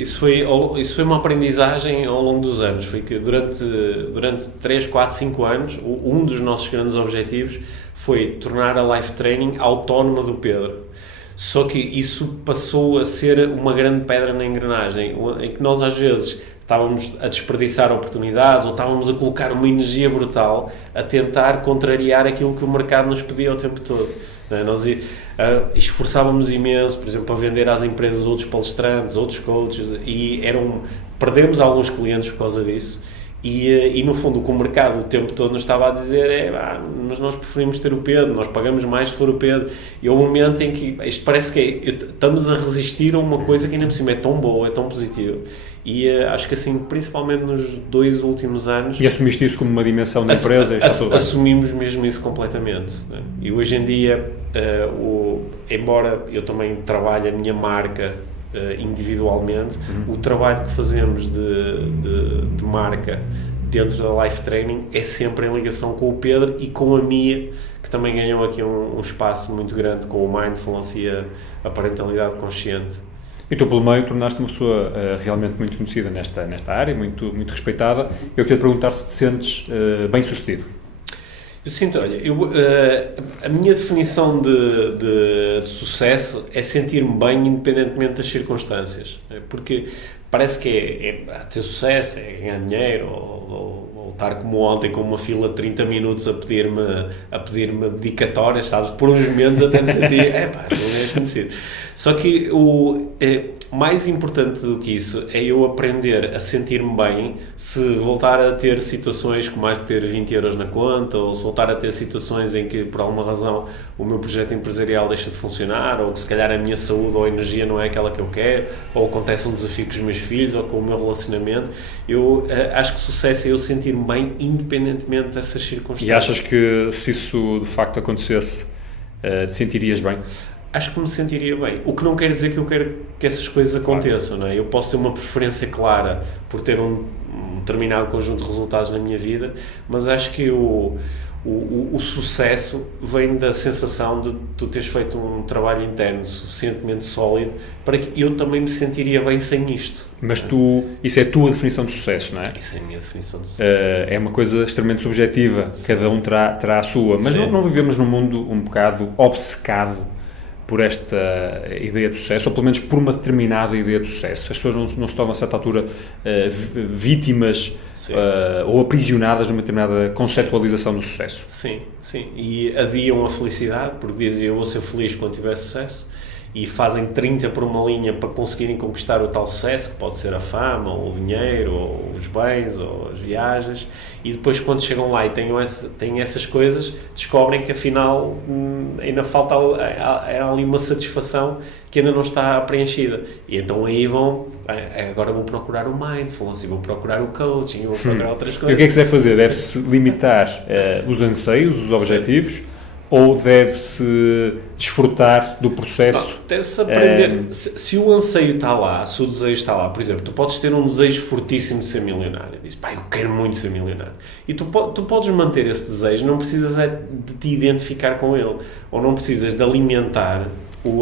Isso foi uma aprendizagem ao longo dos anos. Foi que durante 3, 4, 5 anos, um dos nossos grandes objetivos foi tornar a Life Training autónoma do Pedro. Só que isso passou a ser uma grande pedra na engrenagem, em que nós às vezes estávamos a desperdiçar oportunidades ou estávamos a colocar uma energia brutal a tentar contrariar aquilo que o mercado nos pedia o tempo todo. Nós esforçávamos imenso, por exemplo, para vender às empresas outros palestrantes, outros coaches, e perdemos alguns clientes por causa disso. E no fundo o que o mercado o tempo todo nos estava a dizer mas nós preferimos ter o Pedro, nós pagamos mais se for o Pedro. E houve um momento em que isto parece que estamos a resistir a uma coisa que ainda por cima é tão boa, é tão positiva. E acho que assim, principalmente nos 2 últimos anos... E assumiste isso como uma dimensão da empresa? Assumimos mesmo isso completamente. Né? E hoje em dia, embora eu também trabalhe a minha marca individualmente, o trabalho que fazemos de marca dentro da Life Training é sempre em ligação com o Pedro e com a Mia, que também ganhou aqui um espaço muito grande com o Mindfulness e a parentalidade consciente. E tu, pelo meio, tornaste uma pessoa realmente muito conhecida nesta área, muito, muito respeitada. Eu queria te perguntar se te sentes bem-sucedido. Eu sinto, olha, a minha definição de sucesso é sentir-me bem independentemente das circunstâncias. Porque parece que é ter sucesso, é ganhar dinheiro, ou estar como ontem com uma fila de 30 minutos a pedir-me dedicatórias, sabes? Por uns momentos até me senti, sou um gajo conhecido. Só que mais importante do que isso é eu aprender a sentir-me bem se voltar a ter situações com mais de ter 20 euros na conta, ou se voltar a ter situações em que por alguma razão o meu projeto empresarial deixa de funcionar, ou que se calhar a minha saúde ou a energia não é aquela que eu quero, ou acontece um desafio com os meus filhos ou com o meu relacionamento. Eu acho que sucesso é eu sentir-me bem independentemente dessas circunstâncias. E achas que se isso de facto acontecesse, te sentirias bem? Acho que me sentiria bem. O que não quer dizer que eu quero que essas coisas aconteçam, não é? Eu posso ter uma preferência clara por ter um determinado conjunto de resultados na minha vida, mas acho que o sucesso vem da sensação de tu teres feito um trabalho interno suficientemente sólido para que eu também me sentiria bem sem isto. Mas isso é a tua definição de sucesso, não é? Isso é a minha definição de sucesso. É uma coisa extremamente subjetiva, sim, cada um terá a sua, mas não vivemos num mundo um bocado obcecado por esta ideia de sucesso, ou pelo menos por uma determinada ideia de sucesso. As pessoas não se tornam a certa altura vítimas ou aprisionadas numa determinada conceptualização do sucesso. Sim, sim. E adiam a felicidade, porque dizem eu vou ser feliz quando tiver sucesso, e fazem 30 por uma linha para conseguirem conquistar o tal sucesso, que pode ser a fama, ou o dinheiro, ou os bens, ou as viagens, e depois quando chegam lá e têm essas coisas, descobrem que afinal ainda falta ali uma satisfação que ainda não está preenchida. E então aí agora vou procurar o Mindfulness, vou procurar o Coaching, vou procurar outras coisas. E o que é que se deve fazer? Deve-se limitar os anseios, os objetivos, ou deve-se desfrutar do processo? Deve-se aprender. Se o anseio está lá, se o desejo está lá, por exemplo, tu podes ter um desejo fortíssimo de ser milionário. Dizes, pá, eu quero muito ser milionário. E tu podes manter esse desejo, não precisas de te identificar com ele. Ou não precisas de alimentar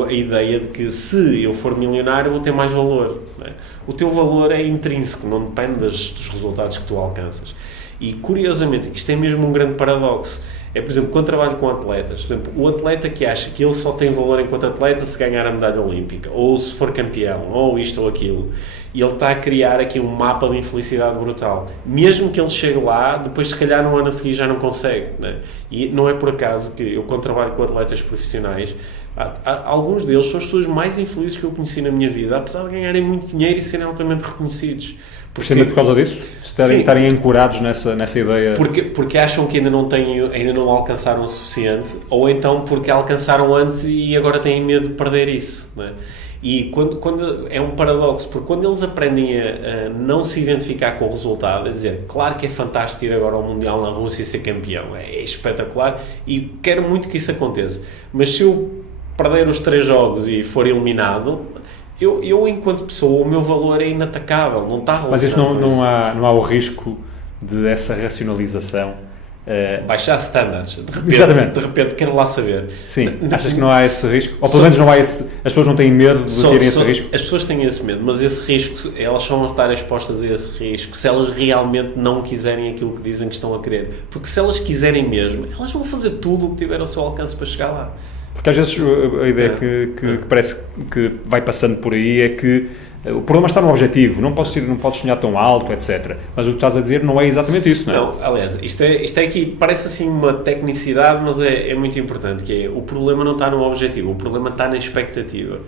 a ideia de que se eu for milionário vou ter mais valor. Não é? O teu valor é intrínseco, não depende dos resultados que tu alcanças. E, curiosamente, isto é mesmo um grande paradoxo. É, por exemplo, quando trabalho com atletas, por exemplo, o atleta que acha que ele só tem valor enquanto atleta se ganhar a medalha olímpica, ou se for campeão, ou isto ou aquilo, e ele está a criar aqui um mapa de infelicidade brutal. Mesmo que ele chegue lá, depois se calhar no ano a seguir já não consegue. Né? E não é por acaso que eu, quando trabalho com atletas profissionais, alguns deles são as pessoas mais infelizes que eu conheci na minha vida, apesar de ganharem muito dinheiro e serem altamente reconhecidos. Por causa disso? Estarem ancorados nessa ideia. Porque acham que ainda não alcançaram o suficiente, ou então porque alcançaram antes e agora têm medo de perder isso. Não é? E quando é um paradoxo, porque quando eles aprendem a não se identificar com o resultado, a dizer, claro que é fantástico ir agora ao Mundial na Rússia e ser campeão, é espetacular e quero muito que isso aconteça, mas se eu perder os 3 jogos e for eliminado, eu enquanto pessoa, o meu valor é inatacável, não está relacionado. Mas isso não há o risco dessa racionalização? Baixar standards, Exatamente. De repente quero lá saber. Sim, achas que não há esse risco? Ou pelo menos não há as pessoas não têm medo de terem esse risco? As pessoas têm esse medo, mas esse risco, elas só vão estar expostas a esse risco se elas realmente não quiserem aquilo que dizem que estão a querer. Porque se elas quiserem mesmo, elas vão fazer tudo o que tiver ao seu alcance para chegar lá. Porque às vezes a ideia que parece que vai passando por aí é que o problema está no objetivo, não podes sonhar tão alto, etc. Mas o que estás a dizer não é exatamente isso, não é? Não, aliás, isto é aqui, parece assim uma tecnicidade, mas é muito importante, que é, o problema não está no objetivo, o problema está na expectativa.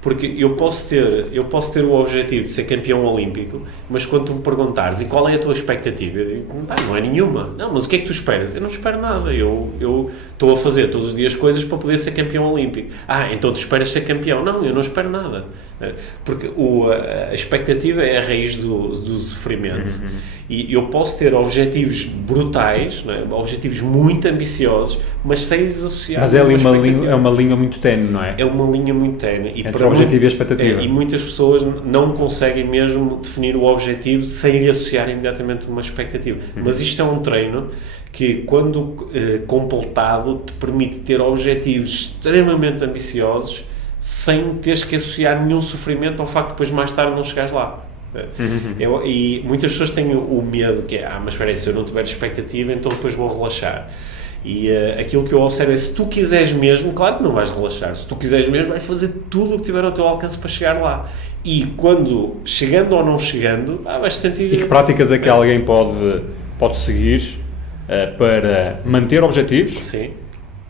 Porque eu posso ter o objetivo de ser campeão olímpico, mas quando tu me perguntares, e qual é a tua expectativa? Eu digo, não é nenhuma. Não, mas o que é que tu esperas? Eu não espero nada. Eu estou a fazer todos os dias coisas para poder ser campeão olímpico. Então tu esperas ser campeão? Não, eu não espero nada. Porque a expectativa é a raiz do sofrimento. E eu posso ter objetivos brutais, não é? Objetivos muito ambiciosos, mas sem desassociar. Mas é uma linha muito tenue, não é? É uma linha muito tenue. Entre o objetivo e a expectativa. E muitas pessoas não conseguem mesmo definir o objetivo sem lhe associar imediatamente uma expectativa. Mas isto é um treino que, quando completado, te permite ter objetivos extremamente ambiciosos sem teres que associar nenhum sofrimento ao facto de depois mais tarde não chegares lá. E muitas pessoas têm o medo que é, mas espera aí, se eu não tiver expectativa, então depois vou relaxar. E aquilo que eu observo é, se tu quiseres mesmo, claro que não vais relaxar, se tu quiseres mesmo, vais fazer tudo o que tiver ao teu alcance para chegar lá. E quando, chegando ou não chegando, vais sentir... E que práticas é que alguém pode seguir para manter objetivos, sim,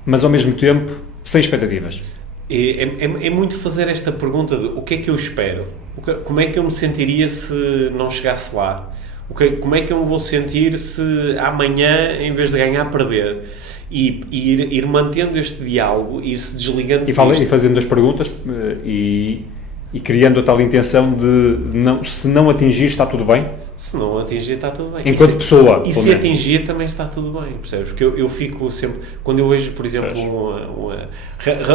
mas ao mesmo tempo sem expectativas? É muito fazer esta pergunta de o que é que eu espero? Como é que eu me sentiria se não chegasse lá? Como é que eu me vou sentir se amanhã, em vez de ganhar, perder? E ir mantendo este diálogo, ir-se desligando e fazendo as perguntas e criando a tal intenção de se não atingir está tudo bem? Se não atingir está tudo bem. Enquanto pessoa. E se atingir também está tudo bem, percebes? Porque eu fico sempre... Quando eu vejo, por exemplo,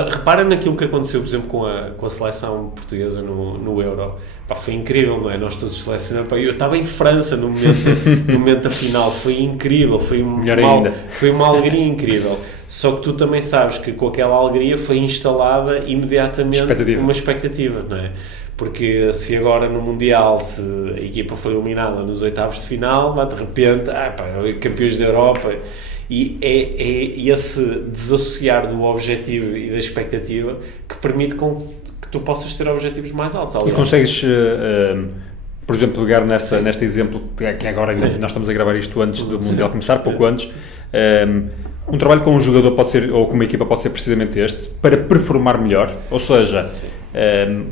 repara naquilo que aconteceu, por exemplo, com a seleção portuguesa no Euro. Foi incrível, não é? Nós todos selecionamos. Eu estava em França no momento da final. Foi incrível. Foi uma alegria incrível. Só que tu também sabes que com aquela alegria foi instalada imediatamente uma expectativa, não é? Porque se agora no Mundial, se a equipa foi eliminada nos oitavos de final, de repente, campeões da Europa, e é esse desassociar do objetivo e da expectativa que permite que tu possas ter objetivos mais altos. Aliás. E consegues, por exemplo, pegar neste exemplo, que agora nós estamos a gravar isto antes do Mundial começar, pouco antes, um trabalho com um jogador pode ser, ou com uma equipa pode ser precisamente este, para performar melhor, ou seja,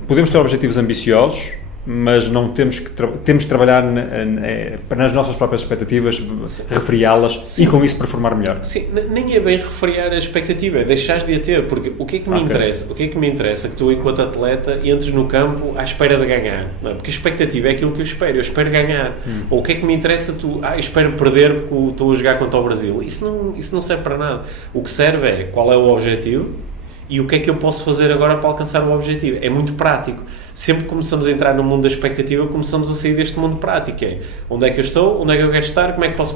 podemos ter objetivos ambiciosos, mas não temos que temos de trabalhar nas nossas próprias expectativas, refriá-las e com isso performar melhor. Sim, nem é bem refriar a expectativa, é deixares de a ter, porque o que é que me interessa? O que é que me interessa que tu, enquanto atleta, entres no campo à espera de ganhar? Não é? Porque a expectativa é aquilo que eu espero ganhar. Ou o que é que me interessa tu, eu espero perder porque estou a jogar contra o Brasil? Isso não serve para nada. O que serve é qual é o objetivo e o que é que eu posso fazer agora para alcançar o objetivo. É muito prático. Sempre que começamos a entrar no mundo da expectativa, começamos a sair deste mundo prático. É onde é que eu estou, onde é que eu quero estar, como é que posso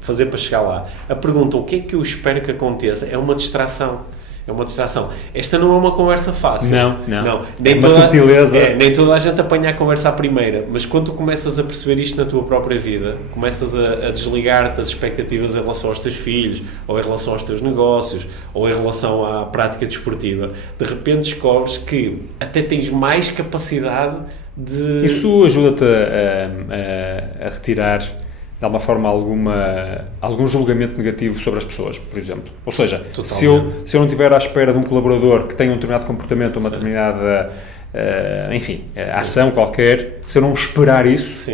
fazer para chegar lá. A pergunta, o que é que eu espero que aconteça, é uma distração. É uma distração. Esta não é uma conversa fácil. Não. Nem é uma subtileza. Nem toda a gente apanha a conversa à primeira, mas quando tu começas a perceber isto na tua própria vida, começas a desligar-te das expectativas em relação aos teus filhos, ou em relação aos teus negócios, ou em relação à prática desportiva, de repente descobres que até tens mais capacidade de... Isso ajuda-te a retirar de alguma forma algum julgamento negativo sobre as pessoas, por exemplo. Ou seja, se eu não estiver à espera de um colaborador que tenha um determinado comportamento, uma determinada ação qualquer, se eu não esperar isso,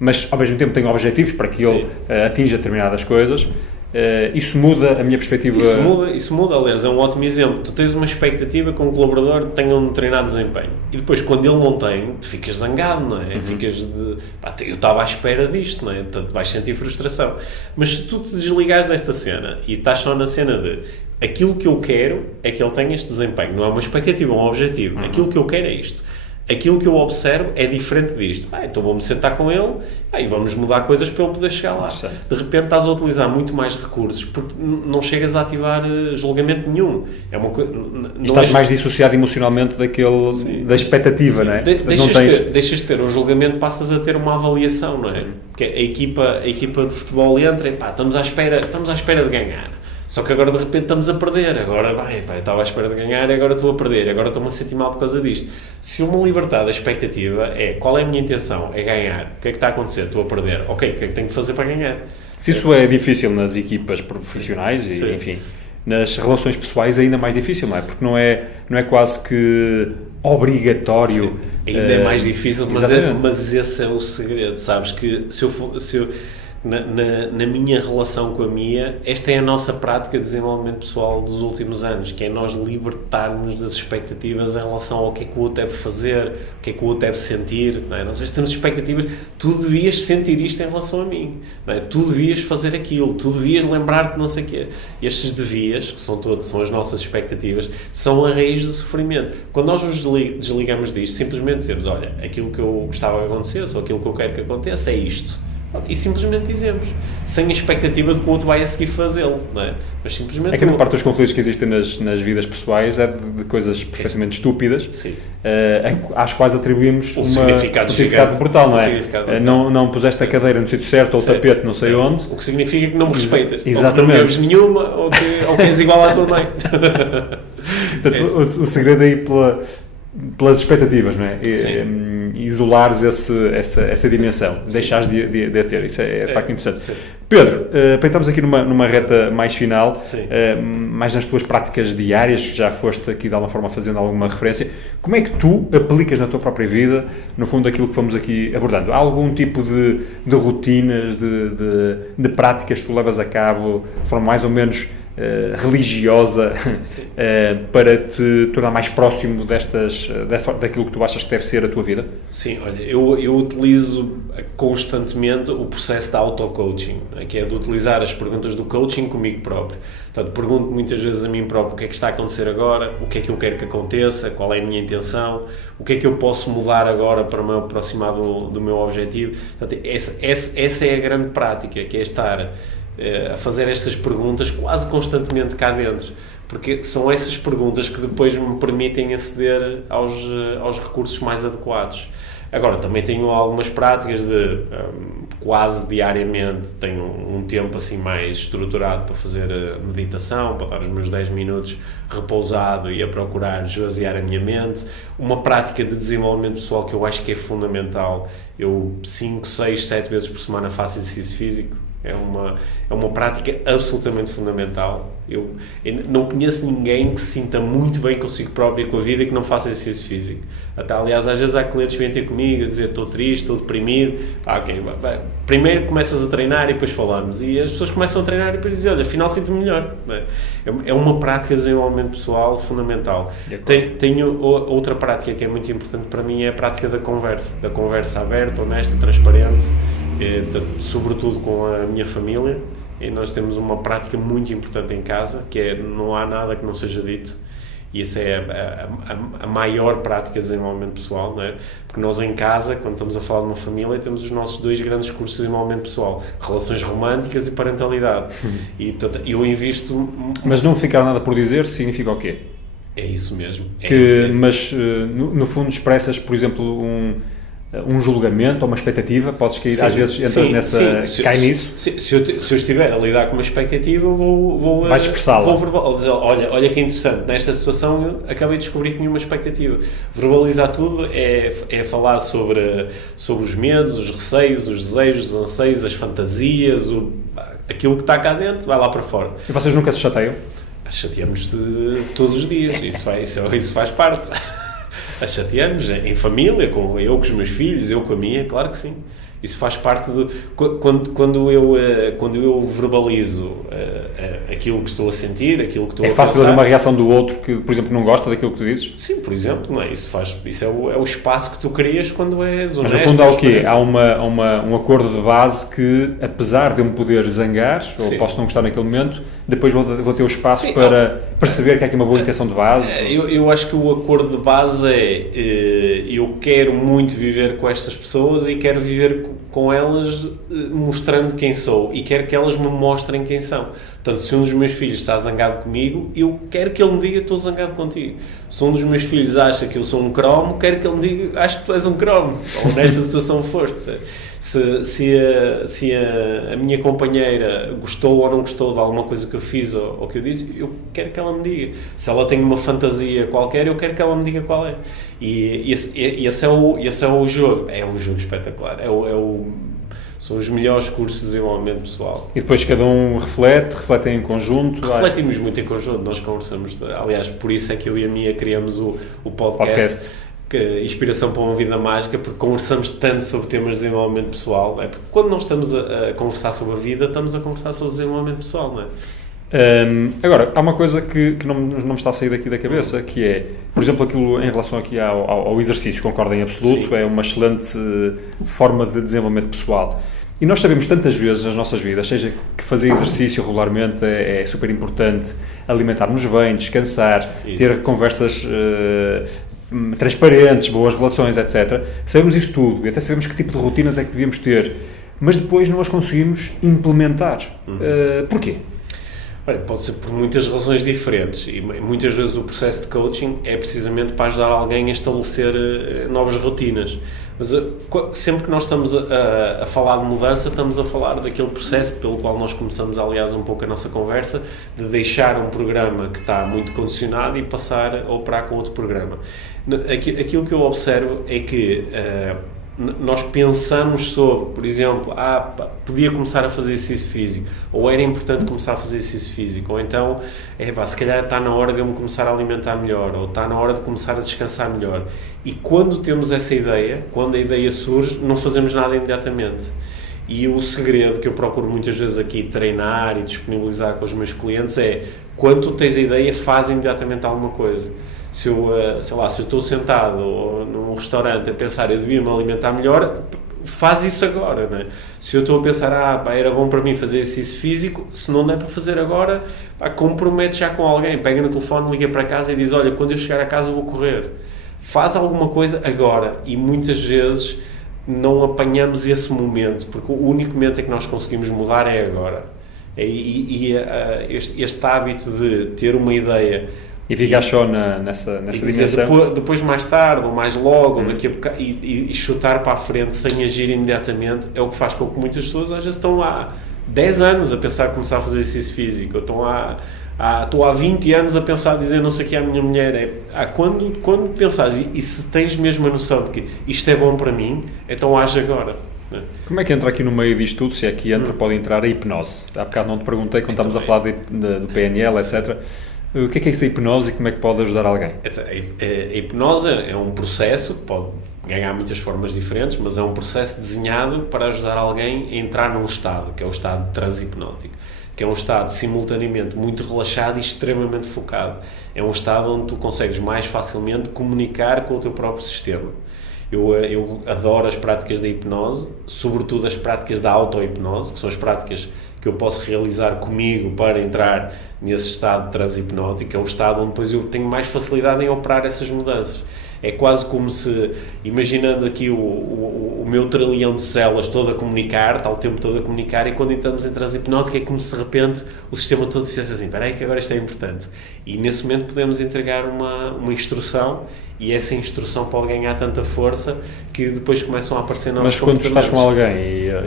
mas ao mesmo tempo tenho objetivos para que ele atinja determinadas coisas, isso muda a minha perspectiva. Isso muda, aliás, é um ótimo exemplo. Tu tens uma expectativa que um colaborador tenha um determinado desempenho e depois, quando ele não tem, tu ficas zangado, não é? Ficas eu estava à espera disto, não é? Portanto, vais sentir frustração. Mas se tu te desligares desta cena e estás só na cena de aquilo que eu quero é que ele tenha este desempenho, não é uma expectativa, é um objetivo. Aquilo que eu quero é isto. Aquilo que eu observo é diferente disto. Então vou-me sentar com ele e vamos mudar coisas para ele poder chegar lá. De repente estás a utilizar muito mais recursos porque não chegas a ativar julgamento nenhum. É uma estás mais dissociado emocionalmente da expectativa, não é? Deixas de ter um julgamento, passas a ter uma avaliação, não é? Porque a equipa de futebol entra e estamos à espera de ganhar. Só que agora de repente estamos a perder, agora eu estava à espera de ganhar e agora estou a perder, agora estou-me a sentir mal por causa disto. Se eu me libertar da expectativa qual é a minha intenção? É ganhar. O que é que está a acontecer? Estou a perder. Ok, o que é que tenho que fazer para ganhar? Se isso é difícil nas equipas profissionais e, enfim, nas relações pessoais é ainda mais difícil, não é? Porque não é quase que obrigatório. Ainda é mais difícil, mas esse é o segredo, sabes? Que na minha relação com a Mia, esta é a nossa prática de desenvolvimento pessoal dos últimos anos, que é nós libertarmos das expectativas em relação ao que é que o outro deve fazer, o que é que o outro deve sentir, não é? Nós temos expectativas, tu devias sentir isto em relação a mim, não é? Tu devias fazer aquilo, tu devias lembrar-te de não sei o quê. Estes devias, que são as nossas expectativas, são a raiz do sofrimento. Quando nós nos desligamos disto, simplesmente dizemos, olha, aquilo que eu gostava que acontecesse, ou aquilo que eu quero que aconteça é isto. E simplesmente dizemos, sem a expectativa de que o outro vai a seguir fazê-lo, não é? Mas simplesmente... É que a parte dos conflitos que existem nas vidas pessoais é de coisas perfeitamente estúpidas, às quais atribuímos um significado brutal, não é? Não puseste a cadeira no sítio certo, ou o tapete não sei onde. O que significa que não me respeitas. Exatamente. Ou que não bebes nenhuma, ou que és igual à tua mãe. Portanto, o segredo é ir pelas expectativas, não é? Isolares essa dimensão, deixares de a ter, isso é de facto interessante. Sim. Pedro, para entrarmos aqui numa reta mais final, mais nas tuas práticas diárias, que já foste aqui de alguma forma fazendo alguma referência, como é que tu aplicas na tua própria vida, no fundo, aquilo que fomos aqui abordando? Há algum tipo de rotinas, de práticas que tu levas a cabo de forma mais ou menos religiosa para te tornar mais próximo daquilo que tu achas que deve ser a tua vida? Sim, olha, eu utilizo constantemente o processo de auto-coaching, que é de utilizar as perguntas do coaching comigo próprio. Portanto, pergunto muitas vezes a mim próprio o que é que está a acontecer agora, o que é que eu quero que aconteça, qual é a minha intenção, o que é que eu posso mudar agora para me aproximar do meu objetivo. Portanto, essa é a grande prática, que é estar a fazer estas perguntas quase constantemente cá dentro, porque são essas perguntas que depois me permitem aceder aos recursos mais adequados. Agora, também tenho algumas práticas de quase diariamente, tenho um tempo assim mais estruturado para fazer meditação, para estar os meus 10 minutos repousado e a procurar esvaziar a minha mente. Uma prática de desenvolvimento pessoal que eu acho que é fundamental. Eu 5, 6, 7 vezes por semana faço exercício físico. É uma prática absolutamente fundamental. Eu não conheço ninguém que se sinta muito bem consigo próprio e com a vida e que não faça exercício físico. Até, aliás, às vezes há clientes que vêm ter comigo a dizer estou triste, estou deprimido. Ok, primeiro começas a treinar e depois falamos. E as pessoas começam a treinar e depois dizem, olha, afinal sinto-me melhor. É uma prática de desenvolvimento pessoal fundamental. Tenho outra prática que é muito importante para mim, é a prática da conversa aberta, honesta, transparente, sobretudo com a minha família. E nós temos uma prática muito importante em casa, que é não há nada que não seja dito. E essa é a maior prática de desenvolvimento pessoal, não é? Porque nós em casa, quando estamos a falar de uma família, temos os nossos 2 grandes cursos de desenvolvimento pessoal: relações românticas e parentalidade. E, portanto, eu invisto... Mas não ficar nada por dizer significa o quê? É isso mesmo. Mas, no fundo, expressas, por exemplo, um julgamento ou uma expectativa, podes cair, às vezes entras cai nisso. Se eu estiver a lidar com uma expectativa, vou expressá-la. Vou dizer, olha que interessante, nesta situação eu acabei de descobrir que tinha uma expectativa. Verbalizar tudo é falar sobre os medos, os receios, os desejos, os anseios, as fantasias, aquilo que está cá dentro, vai lá para fora. E vocês nunca se chateiam? Chateamos todos os dias, isso faz parte. Chateamos em família, com os meus filhos, eu com a minha, claro que sim. Isso faz parte do... Quando eu verbalizo aquilo que estou a sentir, aquilo que estou a pensar... É fácil haver uma reação do outro que, por exemplo, não gosta daquilo que tu dizes? Sim, por exemplo, não é? Isso é o espaço que tu crias quando és honesto. Mas no fundo há o quê? Há um acordo de base que, apesar de eu me poder zangar, ou posso não gostar naquele momento, depois vou ter o espaço para perceber que há aqui uma boa intenção de base. Eu acho que o acordo de base é eu quero muito viver com estas pessoas e quero viver com elas mostrando quem sou e quero que elas me mostrem quem são. Portanto, se um dos meus filhos está zangado comigo, eu quero que ele me diga estou zangado contigo. Se um dos meus filhos acha que eu sou um cromo, quero que ele me diga acho que tu és um cromo, ou nesta situação foste. Se a minha companheira gostou ou não gostou de alguma coisa que eu fiz ou que eu disse, eu quero que ela me diga. Se ela tem uma fantasia qualquer, eu quero que ela me diga qual é. E esse é o jogo. É um jogo espetacular. São os melhores cursos de desenvolvimento pessoal. E depois cada um refletem em conjunto? Refletimos muito em conjunto, nós conversamos. Aliás, por isso é que eu e a Mia criamos o podcast. Inspiração para uma vida mágica, porque conversamos tanto sobre temas de desenvolvimento pessoal. É porque quando nós estamos a conversar sobre a vida, estamos a conversar sobre o desenvolvimento pessoal, não é? Agora, há uma coisa que não me está a sair daqui da cabeça, que é, por exemplo, aquilo em relação aqui ao exercício, concordo em absoluto. Sim. É uma excelente forma de desenvolvimento pessoal. E nós sabemos tantas vezes nas nossas vidas, seja que fazer exercício regularmente é super importante, alimentar-nos bem, descansar, ter conversas transparentes, boas relações, etc. Sabemos isso tudo e até sabemos que tipo de rotinas é que devíamos ter, mas depois não as conseguimos implementar. Porquê? Olha, pode ser por muitas razões diferentes e muitas vezes o processo de coaching é precisamente para ajudar alguém a estabelecer novas rotinas. Mas sempre que nós estamos a falar de mudança, estamos a falar daquele processo pelo qual nós começamos, aliás, um pouco a nossa conversa, de deixar um programa que está muito condicionado e passar a operar com outro programa. Aquilo que eu observo é que nós pensamos sobre, por exemplo, podia começar a fazer exercício físico, ou era importante começar a fazer exercício físico, ou então, se calhar está na hora de eu me começar a alimentar melhor, ou está na hora de começar a descansar melhor. E quando temos essa ideia, quando a ideia surge, não fazemos nada imediatamente. E o segredo que eu procuro muitas vezes aqui treinar e disponibilizar com os meus clientes é, quando tu tens a ideia, faz imediatamente alguma coisa. Se eu estou sentado num restaurante a pensar, eu devia me alimentar melhor, faz isso agora, não é? Se eu estou a pensar, era bom para mim fazer exercício físico, se não der para fazer agora, compromete já com alguém, pega no telefone, liga para casa e diz, olha, quando eu chegar a casa vou correr. Faz alguma coisa agora. E muitas vezes não apanhamos esse momento, porque o único momento em que nós conseguimos mudar é agora. Este hábito de ter uma ideia e ficar só nessa dimensão. Depois mais tarde, ou mais logo, daqui a bocado, e chutar para a frente sem agir imediatamente, é o que faz com que muitas pessoas às vezes estão há 10 anos a pensar em começar a fazer exercício físico, ou estou há 20 anos a pensar, a dizer não sei o que à minha mulher. Quando pensares, e se tens mesmo a noção de que isto é bom para mim, então age agora. Né? Como é que entra aqui no meio disto tudo, se é que entra, pode entrar a hipnose? Há bocado não te perguntei, quando estamos a falar do PNL, etc. O que é isso a hipnose e como é que pode ajudar alguém? A hipnose é um processo que pode ganhar muitas formas diferentes, mas é um processo desenhado para ajudar alguém a entrar num estado, que é o estado transhipnótico, que é um estado simultaneamente muito relaxado e extremamente focado. É um estado onde tu consegues mais facilmente comunicar com o teu próprio sistema. Eu adoro as práticas da hipnose, sobretudo as práticas da auto-hipnose, que são as práticas que eu posso realizar comigo para entrar nesse estado transhipnótico, é um estado onde depois eu tenho mais facilidade em operar essas mudanças. É quase como se, imaginando aqui o meu trilhão de células todo a comunicar, está o tempo todo a comunicar, e quando entramos em transhipnótico é como se de repente o sistema todo fizesse assim, espera aí que agora isto é importante. E nesse momento podemos entregar uma instrução, e essa instrução pode ganhar tanta força que depois começam a aparecer novos comportamentos. Mas quando tu estás com alguém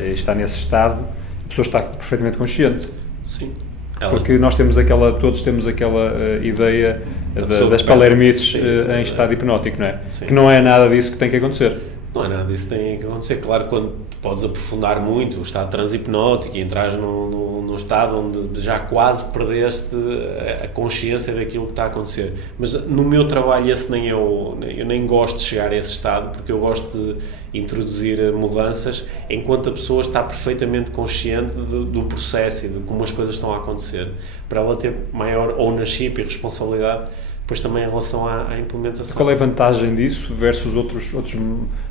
e está nesse estado, a pessoa está perfeitamente consciente. Sim. Porque todos temos aquela ideia das palermices em estado hipnótico, não é? Sim. Que não é nada disso que tem que acontecer. Não é nada disso que tem que acontecer. Claro, quando podes aprofundar muito o estado transhipnótico e entras num estado onde já quase perdeste a consciência daquilo que está a acontecer. Mas no meu trabalho eu nem gosto de chegar a esse estado, porque eu gosto de introduzir mudanças enquanto a pessoa está perfeitamente consciente do processo e de como as coisas estão a acontecer, para ela ter maior ownership e responsabilidade depois também em relação à implementação. Qual é a vantagem disso versus outros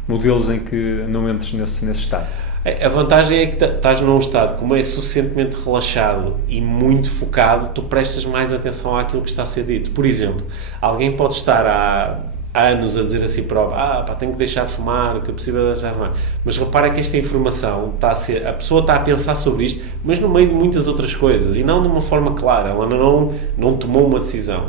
modelos em que não entres nesse estado? A vantagem é que estás num estado, como é suficientemente relaxado e muito focado, tu prestas mais atenção àquilo que está a ser dito. Por exemplo, alguém pode estar há anos a dizer a si próprio, tenho que deixar de fumar, que é possível deixar de fumar. Mas repara que esta informação a pessoa está a pensar sobre isto, mas no meio de muitas outras coisas, e não de uma forma clara, ela não tomou uma decisão.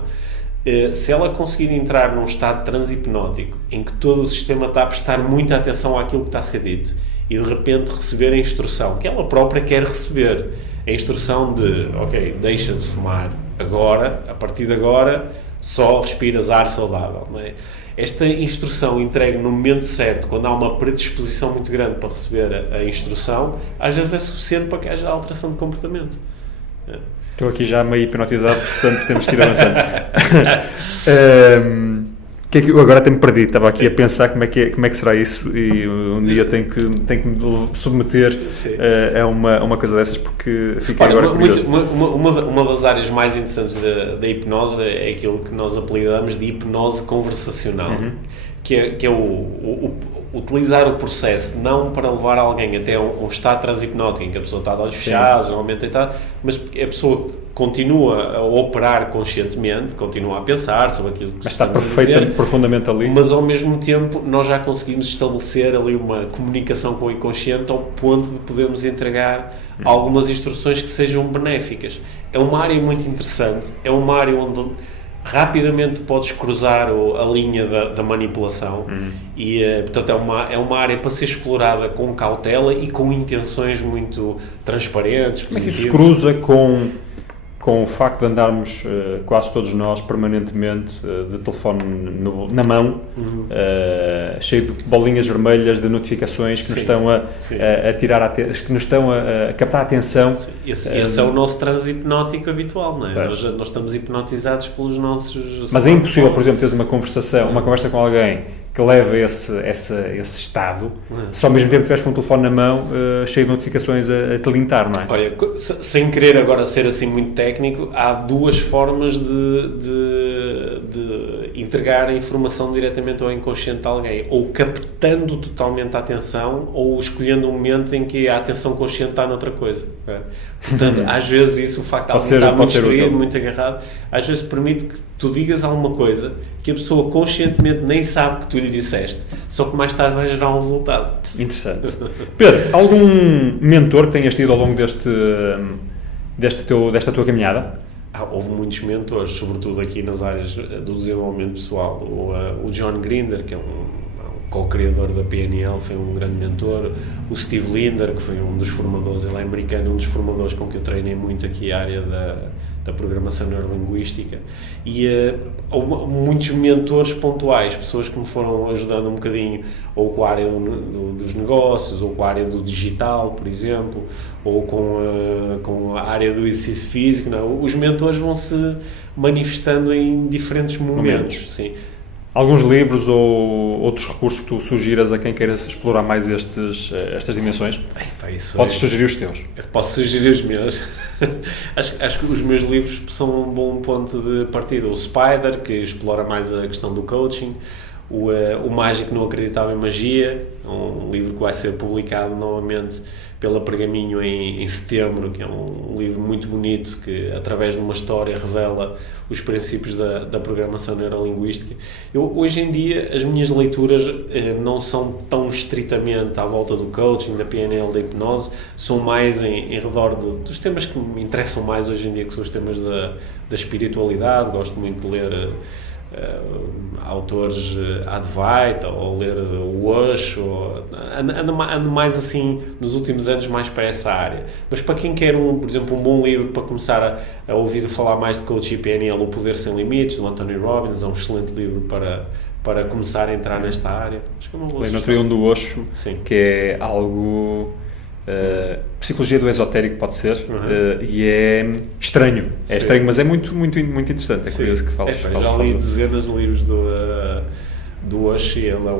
Se ela conseguir entrar num estado transhipnótico em que todo o sistema está a prestar muita atenção àquilo que está a ser dito e de repente receber a instrução que ela própria quer receber, a instrução de, deixa de fumar agora, a partir de agora só respiras ar saudável, não é? Esta instrução entregue no momento certo, quando há uma predisposição muito grande para receber a instrução, às vezes é suficiente para que haja alteração de comportamento. Estou aqui já meio hipnotizado, portanto temos que ir avançando. Agora tenho-me perdido, estava aqui a pensar como é que será isso, e um dia tenho que me submeter a uma coisa dessas, porque fiquei agora curioso. Uma das áreas mais interessantes da hipnose é aquilo que nós apelidamos de hipnose conversacional, que é utilizar o processo não para levar alguém até um estado transhipnótico em que a pessoa está de olhos fechados, normalmente deitada, mas a pessoa continua a operar conscientemente, continua a pensar sobre aquilo que está profundamente ali. Mas ao mesmo tempo nós já conseguimos estabelecer ali uma comunicação com o inconsciente ao ponto de podermos entregar algumas instruções que sejam benéficas. É uma área muito interessante, é uma área onde rapidamente podes cruzar a linha da manipulação e, portanto, é uma área para ser explorada com cautela e com intenções muito transparentes. Como é que isso se cruza com o facto de andarmos, quase todos nós, permanentemente de telefone na mão, cheio de bolinhas vermelhas de notificações que nos estão a tirar que nos estão a captar a atenção? Esse é o nosso transe hipnótico habitual, não é? Nós estamos hipnotizados pelos nossos... Mas é impossível, por exemplo, teres uma conversa com alguém que leva esse estado, se ao mesmo tempo estiveres com o telefone na mão, cheio de notificações a te lintar, não é? Olha, sem querer agora ser assim muito técnico, há duas formas de entregar a informação diretamente ao inconsciente de alguém, ou captando totalmente a atenção, ou escolhendo um momento em que a atenção consciente está noutra coisa. Portanto, às vezes isso, o facto de alguém estar muito distraído, muito agarrado, às vezes permite que tu digas alguma coisa que a pessoa conscientemente nem sabe que tu lhe disseste, só que mais tarde vai gerar um resultado. Interessante. Pedro, algum mentor que tenhas tido ao longo desta tua caminhada? Houve muitos mentores, sobretudo aqui nas áreas do desenvolvimento pessoal. O John Grinder, que é um co-criador da PNL, foi um grande mentor. O Steve Linder, que foi um dos formadores, ele é americano, um dos formadores com que eu treinei muito aqui a área da programação neurolinguística. E muitos mentores pontuais, pessoas que me foram ajudando um bocadinho, ou com a área dos negócios, ou com a área do digital, por exemplo, ou com a área do exercício físico. Não? Os mentores vão-se manifestando em diferentes momentos. Sim. Alguns livros ou outros recursos que tu sugiras a quem queira explorar mais estas dimensões? Podes sugerir os teus. Eu posso sugerir os meus. acho que os meus livros são um bom ponto de partida. O Spider, que explora mais a questão do coaching. O Mágico Não Acreditava em Magia, um livro que vai ser publicado novamente pela Pergaminho em setembro, que é um livro muito bonito que, através de uma história, revela os princípios da programação neurolinguística. Hoje em dia, as minhas leituras não são tão estritamente à volta do coaching, da PNL, da hipnose, são mais em redor dos temas que me interessam mais hoje em dia, que são os temas da espiritualidade. Gosto muito de ler autores Advaita, ou ler o Osho, ando mais assim nos últimos anos mais para essa área. Mas para quem quer por exemplo, um bom livro para começar a ouvir falar mais de coaching e PNL, O Poder Sem Limites, do Anthony Robbins, é um excelente livro para começar a entrar nesta área. Acho que é uma boa sugestão. Um do Osho, sim, que é algo psicologia do esotérico, pode ser, e é estranho. É estranho, mas é muito, muito, muito interessante. É curioso que fales. Já li dezenas de livros do Osho, e ele é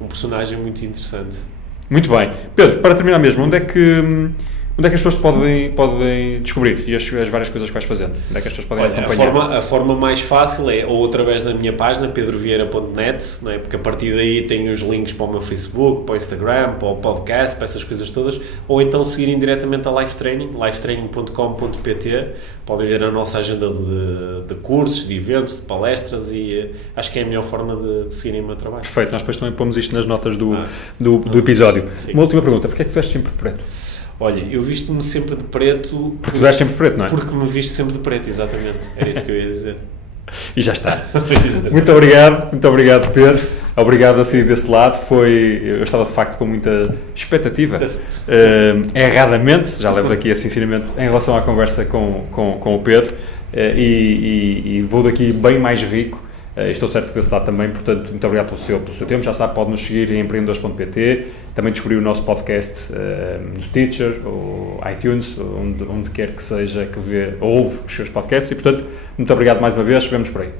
um personagem muito interessante. Muito bem. Pedro, para terminar mesmo, onde é que as pessoas podem descobrir e as várias coisas que vais fazendo? Onde é que as pessoas podem acompanhar? A forma mais fácil é ou através da minha página, pedrovieira.net, não é? Porque a partir daí tem os links para o meu Facebook, para o Instagram, para o podcast, para essas coisas todas, ou então seguirem diretamente a Life Training, lifetraining.com.pt. Podem ver a nossa agenda de cursos, de eventos, de palestras, e acho que é a melhor forma de seguirem o meu trabalho. Perfeito, nós depois também pomos isto nas notas do episódio. Sim. Uma última pergunta, porquê é que tu vestes sempre de preto? Olha, eu visto-me sempre de preto... Porque tu vestes sempre de preto, não é? Porque me visto sempre de preto, exatamente. Era isso que eu ia dizer. E já está. Muito obrigado, Pedro. Obrigado assim desse lado. Eu estava de facto com muita expectativa. Erradamente, já levo daqui esse ensinamento em relação à conversa com o Pedro. E vou daqui bem mais rico. Estou certo que desse lado também, portanto, muito obrigado pelo seu tempo. Já sabe, pode nos seguir em empreendedores.pt, também descobrir o nosso podcast no Stitcher ou iTunes, onde quer que seja que ouve os seus podcasts, e portanto, muito obrigado mais uma vez, vemos por aí.